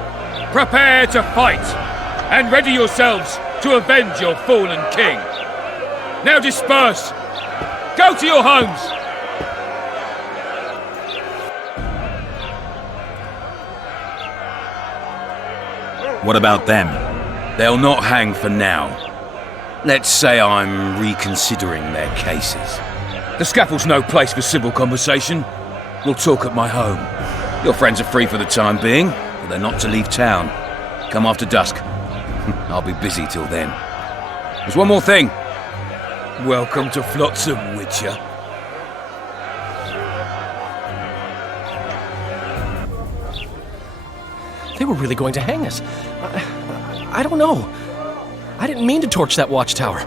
Prepare to fight. And ready yourselves to avenge your fallen king. Now disperse. Go to your homes. What about them? They'll not hang for now. Let's say I'm reconsidering their cases. The scaffold's no place for civil conversation. We'll talk at my home. Your friends are free for the time being, but they're not to leave town. Come after dusk. I'll be busy till then. There's one more thing. Welcome to Flotsam, Witcher. They were really going to hang us. I don't know. I didn't mean to torch that watchtower.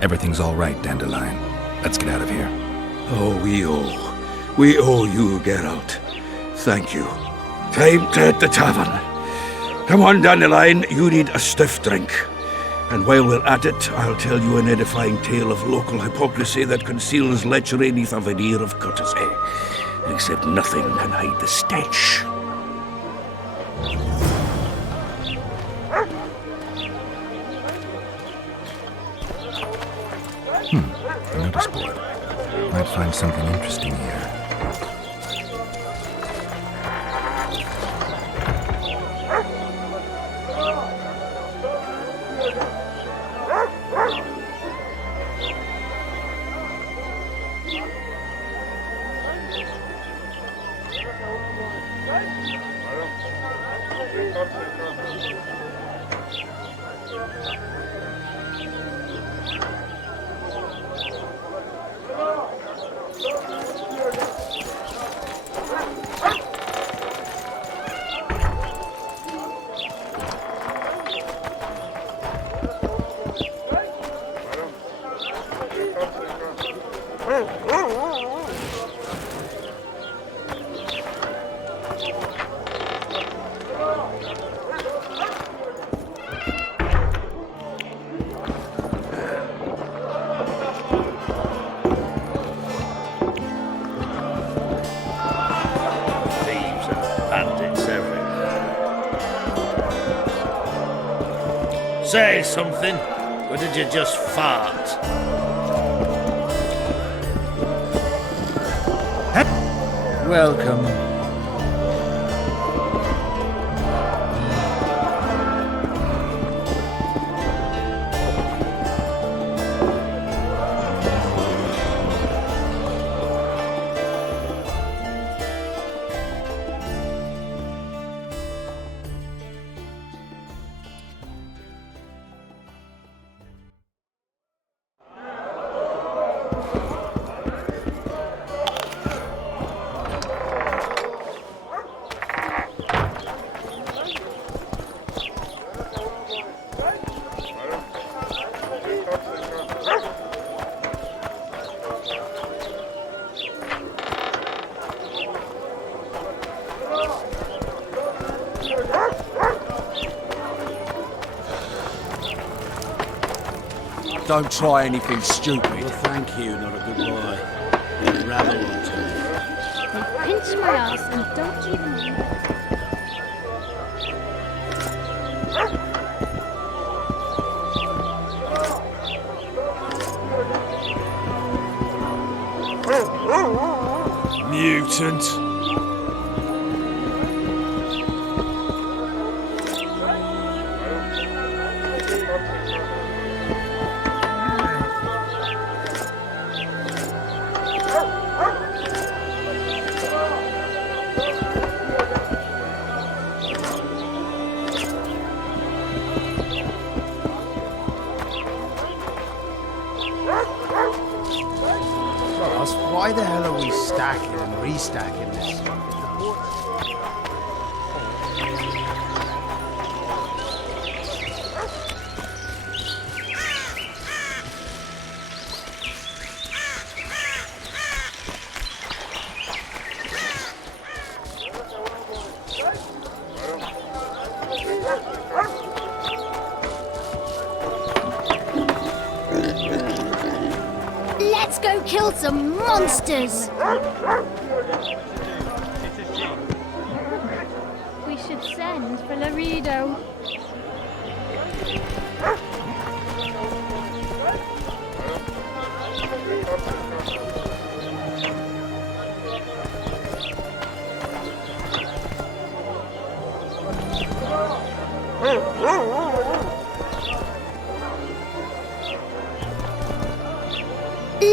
Everything's all right, Dandelion. Let's get out of here. Oh, we owe you, Geralt. Thank you. Time to hit the tavern. Come on, Dandelion, you need a stiff drink. And while we're at it, I'll tell you an edifying tale of local hypocrisy that conceals lechery neath a veneer of courtesy. Except nothing can hide the stench. A notice board. Might find something interesting here. Say something, or did you just fart? Welcome. Don't try anything stupid. Well, thank you, not a good boy. You rather want to. They pinch my ass and don't even leave it. Mutant. Why the hell are we stacking and restacking this? Let's go kill some monsters! We should send for Laredo.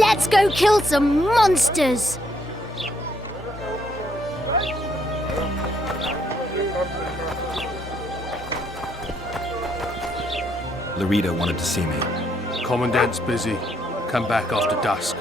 Let's go kill some monsters! Larita wanted to see me. Commandant's busy. Come back after dusk.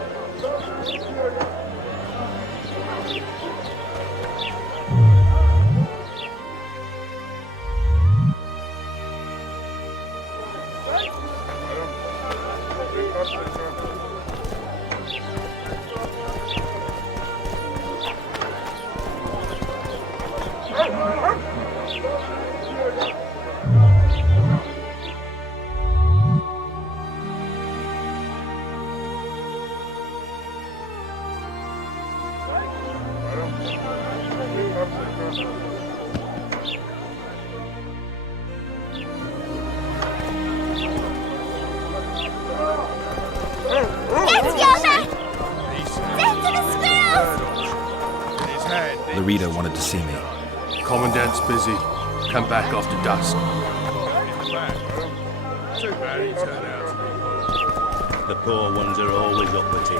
Larita wanted to see me. Commandant's busy. Come back after dusk. Too bad he turned out to be. The poor ones are always uppity.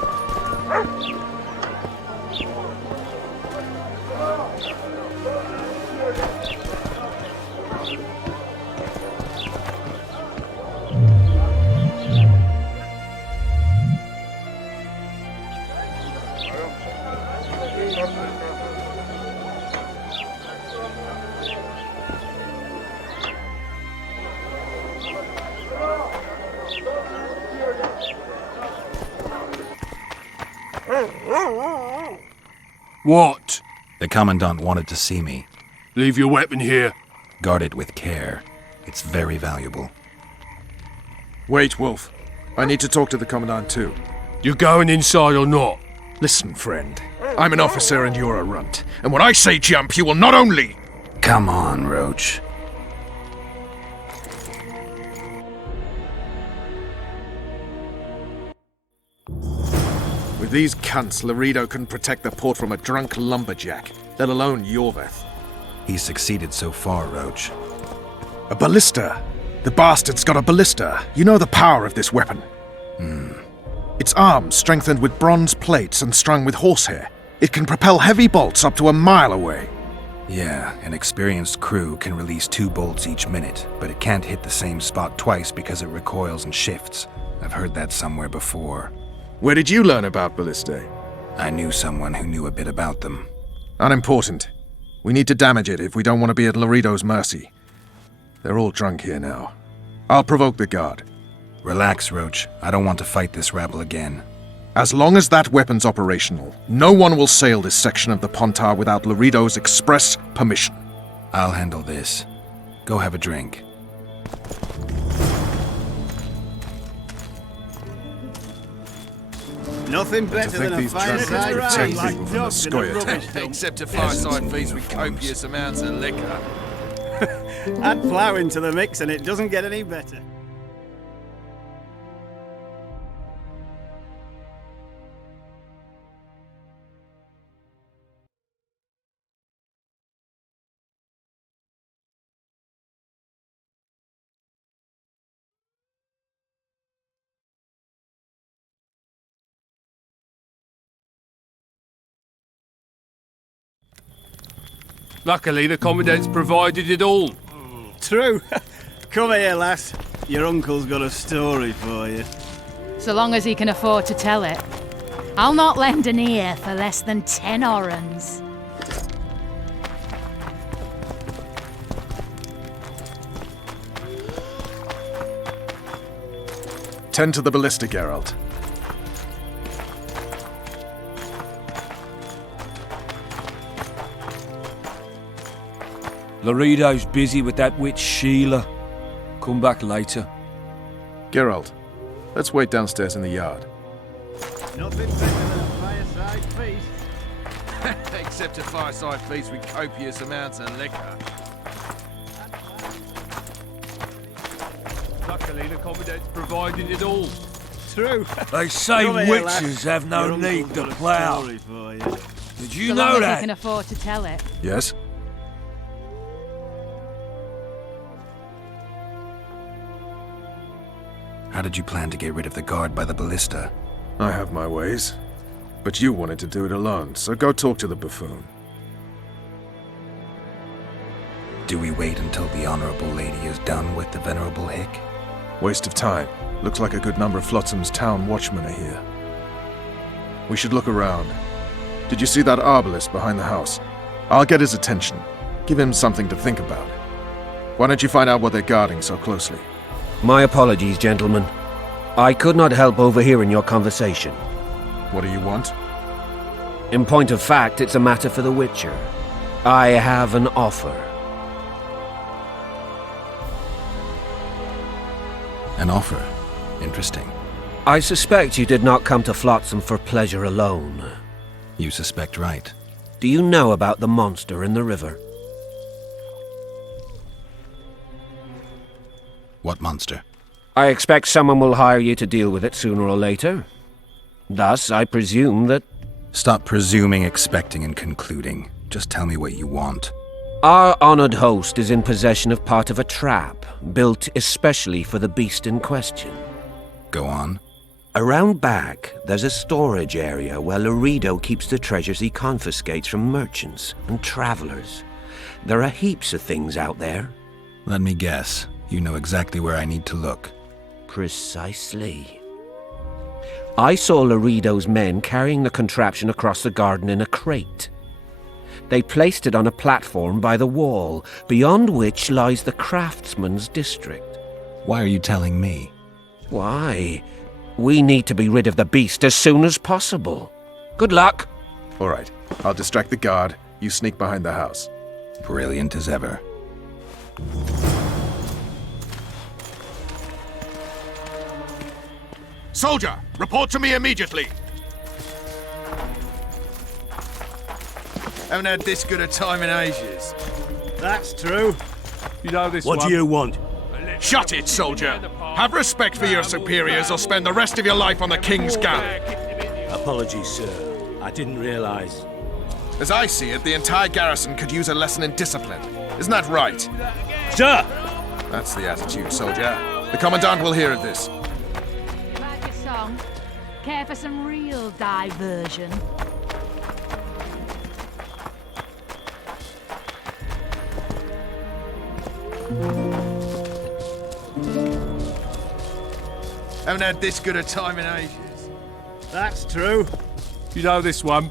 What? The Commandant wanted to see me. Leave your weapon here. Guard it with care. It's very valuable. Wait, Wolf. I need to talk to the Commandant too. You going inside or not? Listen, friend. I'm an officer and you're a runt. And when I say jump, you will not only... Come on, Roach. With these cunts, Laredo couldn't protect the port from a drunk lumberjack, let alone Yorveth. He's succeeded so far, Roach. A ballista! The bastard's got a ballista. You know the power of this weapon. Its arms strengthened with bronze plates and strung with horsehair. It can propel heavy bolts up to a mile away. Yeah, an experienced crew can release 2 bolts each minute, but it can't hit the same spot twice because it recoils and shifts. I've heard that somewhere before. Where did you learn about ballistae? I knew someone who knew a bit about them. Unimportant. We need to damage it if we don't want to be at Laredo's mercy. They're all drunk here now. I'll provoke the guard. Relax, Roach. I don't want to fight this rabble again. As long as that weapon's operational, no one will sail this section of the Pontar without Laredo's express permission. I'll handle this. Go have a drink. Nothing better than a fireside ride. Except to fireside feast with copious amounts of liquor. Add plough into the mix and it doesn't get any better. Luckily, the Commandant's provided it all. True. Come here, lass. Your uncle's got a story for you. So long as he can afford to tell it. I'll not lend an ear for less than 10 orens. Tend to the ballista, Geralt. Laredo's busy with that witch Sheila. Come back later. Geralt, let's wait downstairs in the yard. Nothing better than a fireside feast. Except a fireside feast with copious amounts of liquor. Luckily, the Commandant's provided it all. True. They say Come here, witches lass. have no Your need uncle's to got a plough. story for you. Did you So know long as that? he can afford to tell it. Yes? How did you plan to get rid of the guard by the ballista? I have my ways. But you wanted to do it alone, so go talk to the buffoon. Do we wait until the Honorable Lady is done with the Venerable Hick? Waste of time. Looks like a good number of Flotsam's town watchmen are here. We should look around. Did you see that arbalist behind the house? I'll get his attention. Give him something to think about. Why don't you find out what they're guarding so closely? My apologies, gentlemen. I could not help overhearing your conversation. What do you want? In point of fact, it's a matter for the Witcher. I have an offer. An offer? Interesting. I suspect you did not come to Flotsam for pleasure alone. You suspect right. Do you know about the monster in the river? What monster? I expect someone will hire you to deal with it sooner or later. Thus, I presume that... Stop presuming, expecting, and concluding. Just tell me what you want. Our honored host is in possession of part of a trap, built especially for the beast in question. Go on. Around back, there's a storage area where Laredo keeps the treasures he confiscates from merchants and travelers. There are heaps of things out there. Let me guess. You know exactly where I need to look. Precisely. I saw Laredo's men carrying the contraption across the garden in a crate. They placed it on a platform by the wall, beyond which lies the craftsman's district. Why are you telling me? Why? We need to be rid of the beast as soon as possible. Good luck. All right, I'll distract the guard. You sneak behind the house. Brilliant as ever. Soldier, report to me immediately. Haven't had this good a time in ages. That's true. You know this What do you want? Shut it, soldier. Have respect for your superiors or spend the rest of your life on the King's galley. Apologies, sir. I didn't realize. As I see it, the entire garrison could use a lesson in discipline. Isn't that right? Sir! That's the attitude, soldier. The Commandant will hear of this. Like a song? Care for some real diversion? Haven't had this good a time in ages. That's true. You know this one.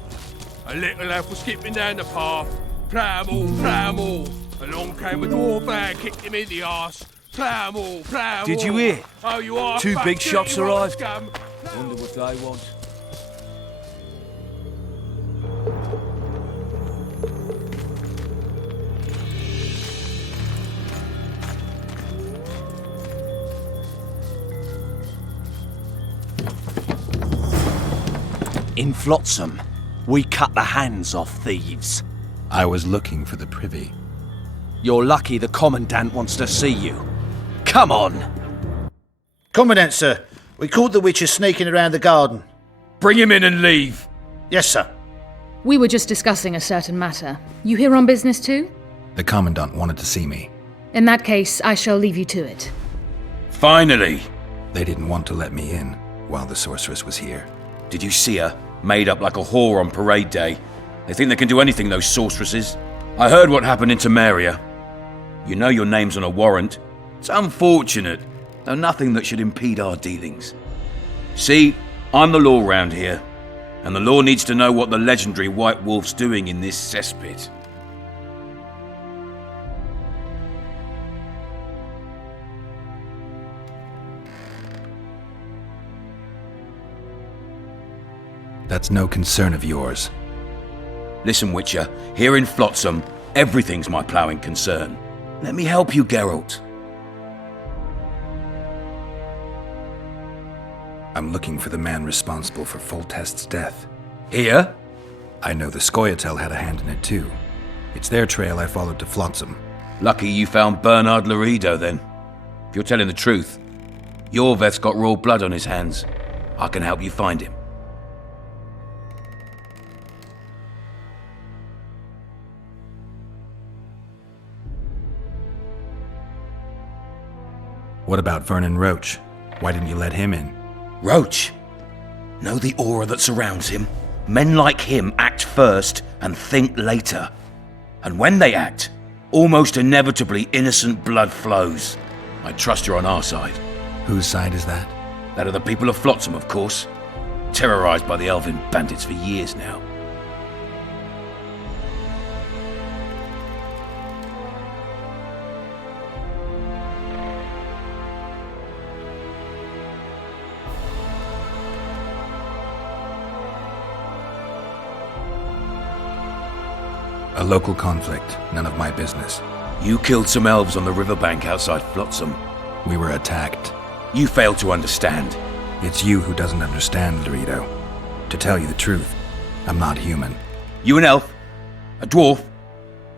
A little elf was skipping down the path. Plow-all. Along came a dwarf and kicked him in the arse. Plow-all. Did you hear? Oh, you are. Two big shots arrived. Scum. Wonder what they want. In Flotsam, we cut the hands off thieves. I was looking for the privy. You're lucky the Commandant wants to see you. Come on! Commandant, sir. We caught the Witcher sneaking around the garden. Bring him in and leave. Yes, sir. We were just discussing a certain matter. You here on business too? The Commandant wanted to see me. In that case, I shall leave you to it. Finally! They didn't want to let me in while the sorceress was here. Did you see her? Made up like a whore on parade day. They think they can do anything, those sorceresses. I heard what happened in Temeria. You know your name's on a warrant. It's unfortunate, though nothing that should impede our dealings. See, I'm the law round here, and the law needs to know what the legendary White Wolf's doing in this cesspit. That's no concern of yours. Listen, Witcher, here in Flotsam, everything's my ploughing concern. Let me help you, Geralt. I'm looking for the man responsible for Foltest's death. Here? I know the Scoia'tael had a hand in it too. It's their trail I followed to Flotsam. Lucky you found Bernard Laredo, then. If you're telling the truth, Yorveth's got royal blood on his hands. I can help you find him. What about Vernon Roche? Why didn't you let him in? Roche? Know the aura that surrounds him? Men like him act first and think later. And when they act, almost inevitably innocent blood flows. I trust you're on our side. Whose side is that? That of the people of Flotsam, of course. Terrorized by the Elven bandits for years now. A local conflict, none of my business. You killed some elves on the riverbank outside Flotsam. We were attacked. You failed to understand. It's you who doesn't understand, Dorito. To tell you the truth, I'm not human. You an elf? A dwarf?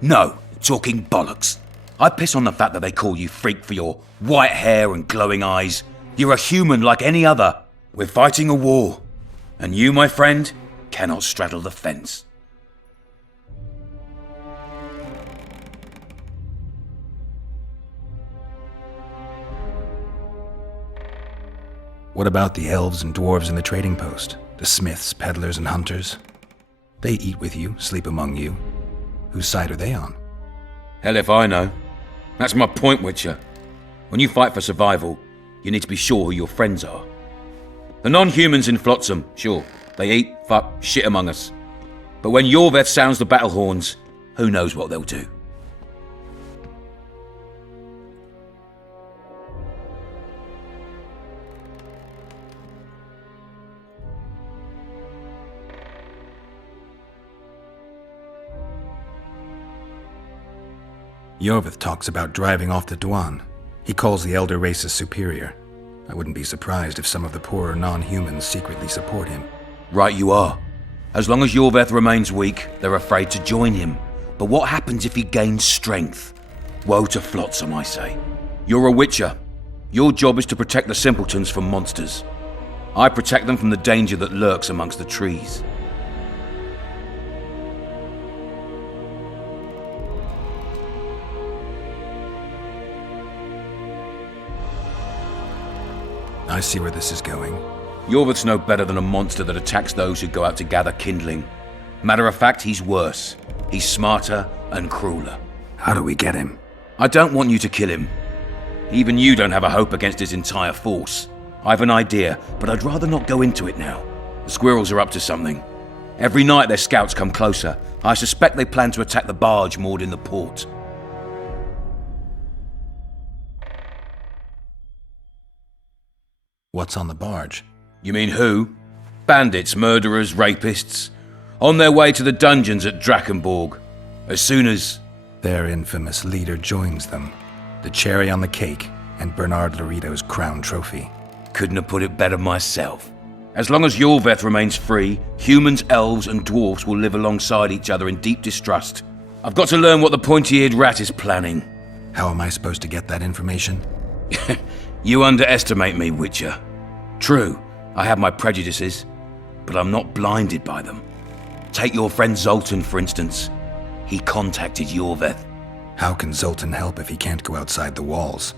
No, talking bollocks. I piss on the fact that they call you freak for your white hair and glowing eyes. You're a human like any other. We're fighting a war. And you, my friend, cannot straddle the fence. What about the elves and dwarves in the trading post? The smiths, peddlers, and hunters? They eat with you, sleep among you. Whose side are they on? Hell if I know. That's my point, Witcher. When you fight for survival, you need to be sure who your friends are. The non-humans in Flotsam, sure, they eat, fuck, shit among us. But when Yorveth sounds the battle horns, who knows what they'll do. Yorveth talks about driving off the Dwan. He calls the elder races superior. I wouldn't be surprised if some of the poorer non-humans secretly support him. Right you are. As long as Yorveth remains weak, they're afraid to join him. But what happens if he gains strength? Woe to Flotsam, I say. You're a Witcher. Your job is to protect the simpletons from monsters. I protect them from the danger that lurks amongst the trees. I see where this is going. Yorveth's no better than a monster that attacks those who go out to gather kindling. Matter of fact, he's worse. He's smarter and crueler. How do we get him? I don't want you to kill him. Even you don't have a hope against his entire force. I've an idea, but I'd rather not go into it now. The squirrels are up to something. Every night their scouts come closer. I suspect they plan to attack the barge moored in the port. What's on the barge? You mean who? Bandits, murderers, rapists. On their way to the dungeons at Drakenborg. As soon as... Their infamous leader joins them. The cherry on the cake, and Bernard Lorito's crown trophy. Couldn't have put it better myself. As long as Yorveth remains free, humans, elves, and dwarfs will live alongside each other in deep distrust. I've got to learn what the pointy-eared rat is planning. How am I supposed to get that information? You underestimate me, Witcher. True, I have my prejudices, but I'm not blinded by them. Take your friend Zoltan, for instance. He contacted Yorveth. How can Zoltan help if he can't go outside the walls?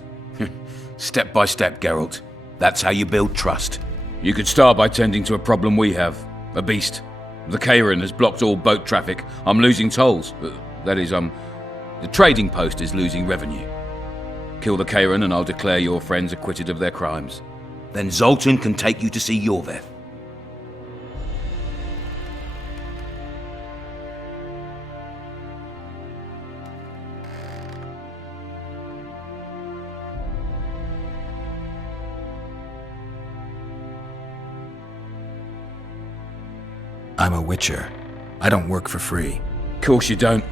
Step by step, Geralt. That's how you build trust. You could start by tending to a problem we have. A beast. The Kairan has blocked all boat traffic. I'm losing tolls. That is, the trading post is losing revenue. Kill the Kairan and I'll declare your friends acquitted of their crimes. Then Zoltan can take you to see Yorveth. I'm a Witcher. I don't work for free. Course you don't.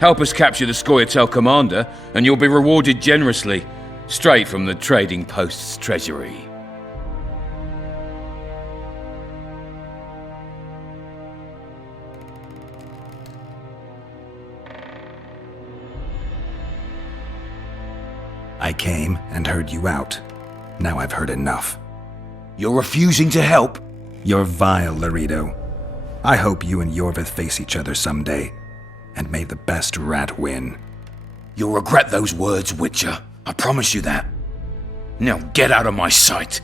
Help us capture the Scoia'tael commander, and you'll be rewarded generously, straight from the trading post's treasury. I came and heard you out. Now I've heard enough. You're refusing to help? You're vile, Lorito. I hope you and Yorveth face each other someday, and may the best rat win. You'll regret those words, Witcher. I promise you that. Now get out of my sight.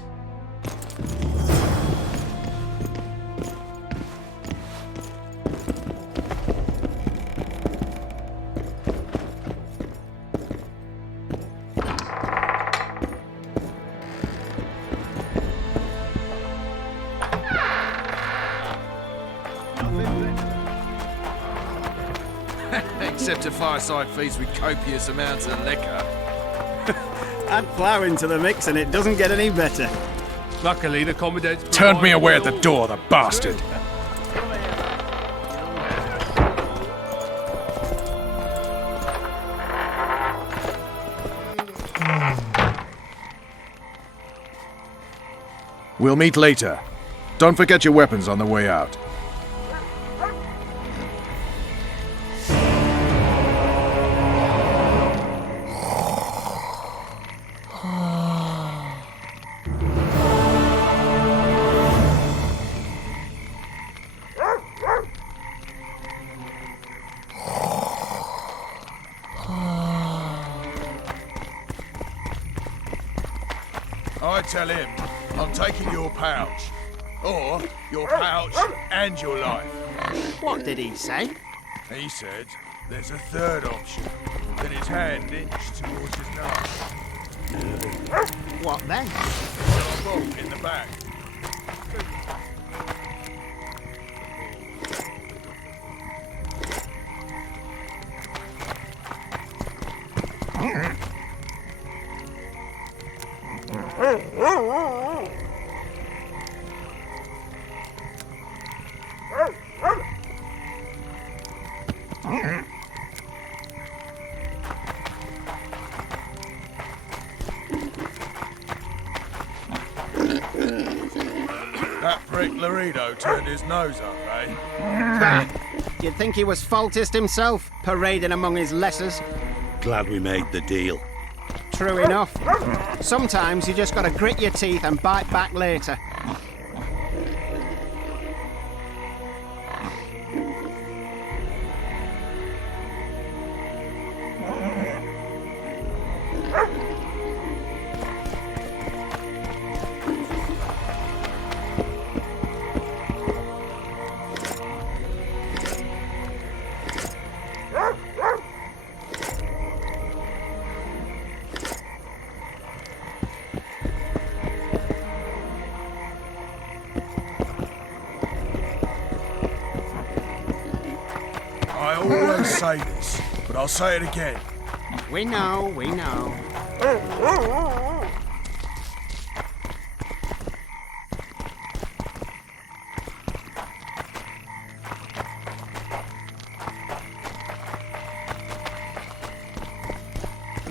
except to fireside feasts with copious amounts of liquor. Add plough into the mix and it doesn't get any better. Luckily, the commandant's Turned me away at the door, the bastard. We'll meet later. Don't forget your weapons on the way out. I tell him I'm taking your pouch. Or your pouch and your life. What did he say? He said there's a third option. Then his hand inched towards his nose. What then? A bolt in the back. That prick Laredo turned his nose up, eh? Do you think he was faultist himself, parading among his lessers? Glad we made the deal. True enough. Sometimes you just gotta grit your teeth and bite back later. I always say this, but I'll say it again. We know, we know.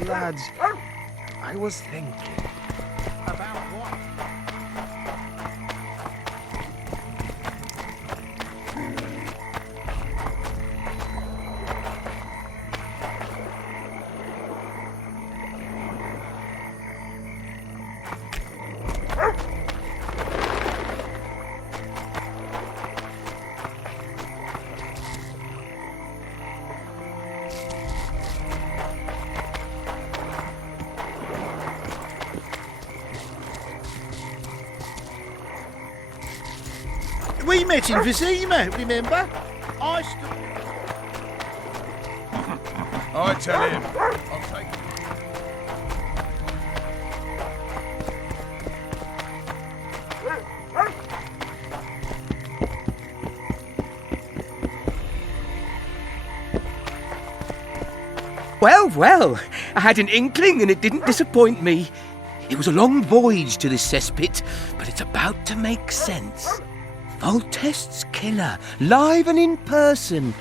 Lads, I was thinking. About what? We met in Vizima, remember? I tell him I'll take it. Well, well, I had an inkling and it didn't disappoint me. It was a long voyage to this cesspit, but it's about to make sense. Foltest's killer, live and in person.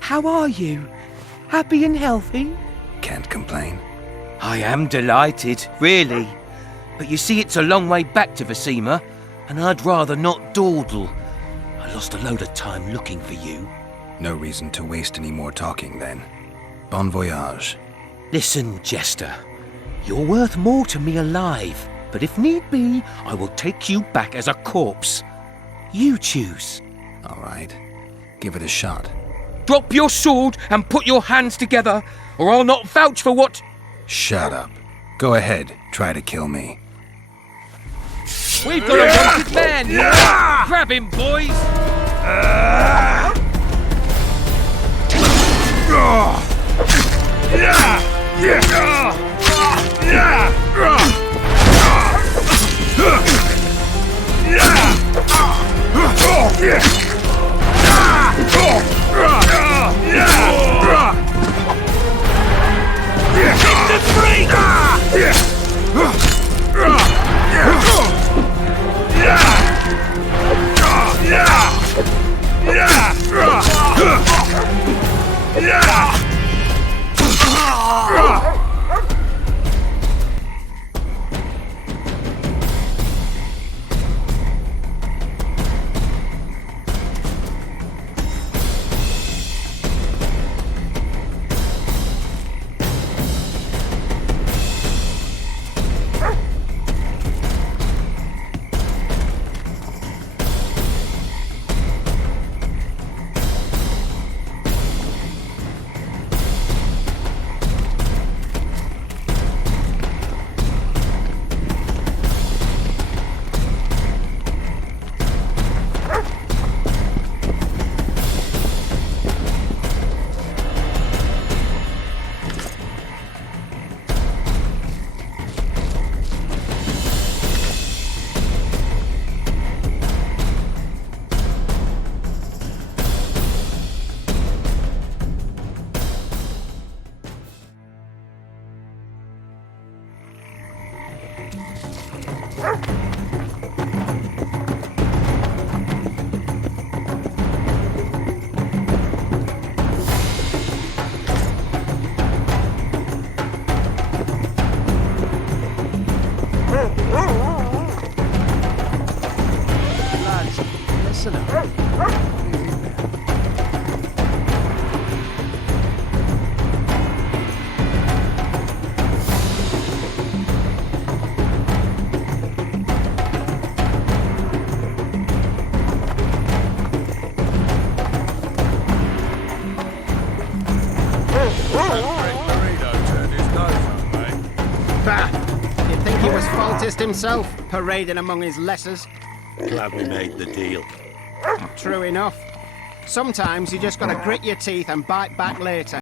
How are you? Happy and healthy? Can't complain. I am delighted, really. But you see, it's a long way back to Vizima, and I'd rather not dawdle. I lost a load of time looking for you. No reason to waste any more talking, then. Bon voyage. Listen, Jester. You're worth more to me alive, but if need be, I will take you back as a corpse. You choose. All right. Give it a shot. Drop your sword and put your hands together, or I'll not vouch for what... Shut up. Go ahead. Try to kill me. We've got a wanted man! Grab him, boys! Bah! You'd think he was faultist himself, parading among his lessers. Glad we made the deal. True enough. Sometimes you just gotta grit your teeth and bite back later.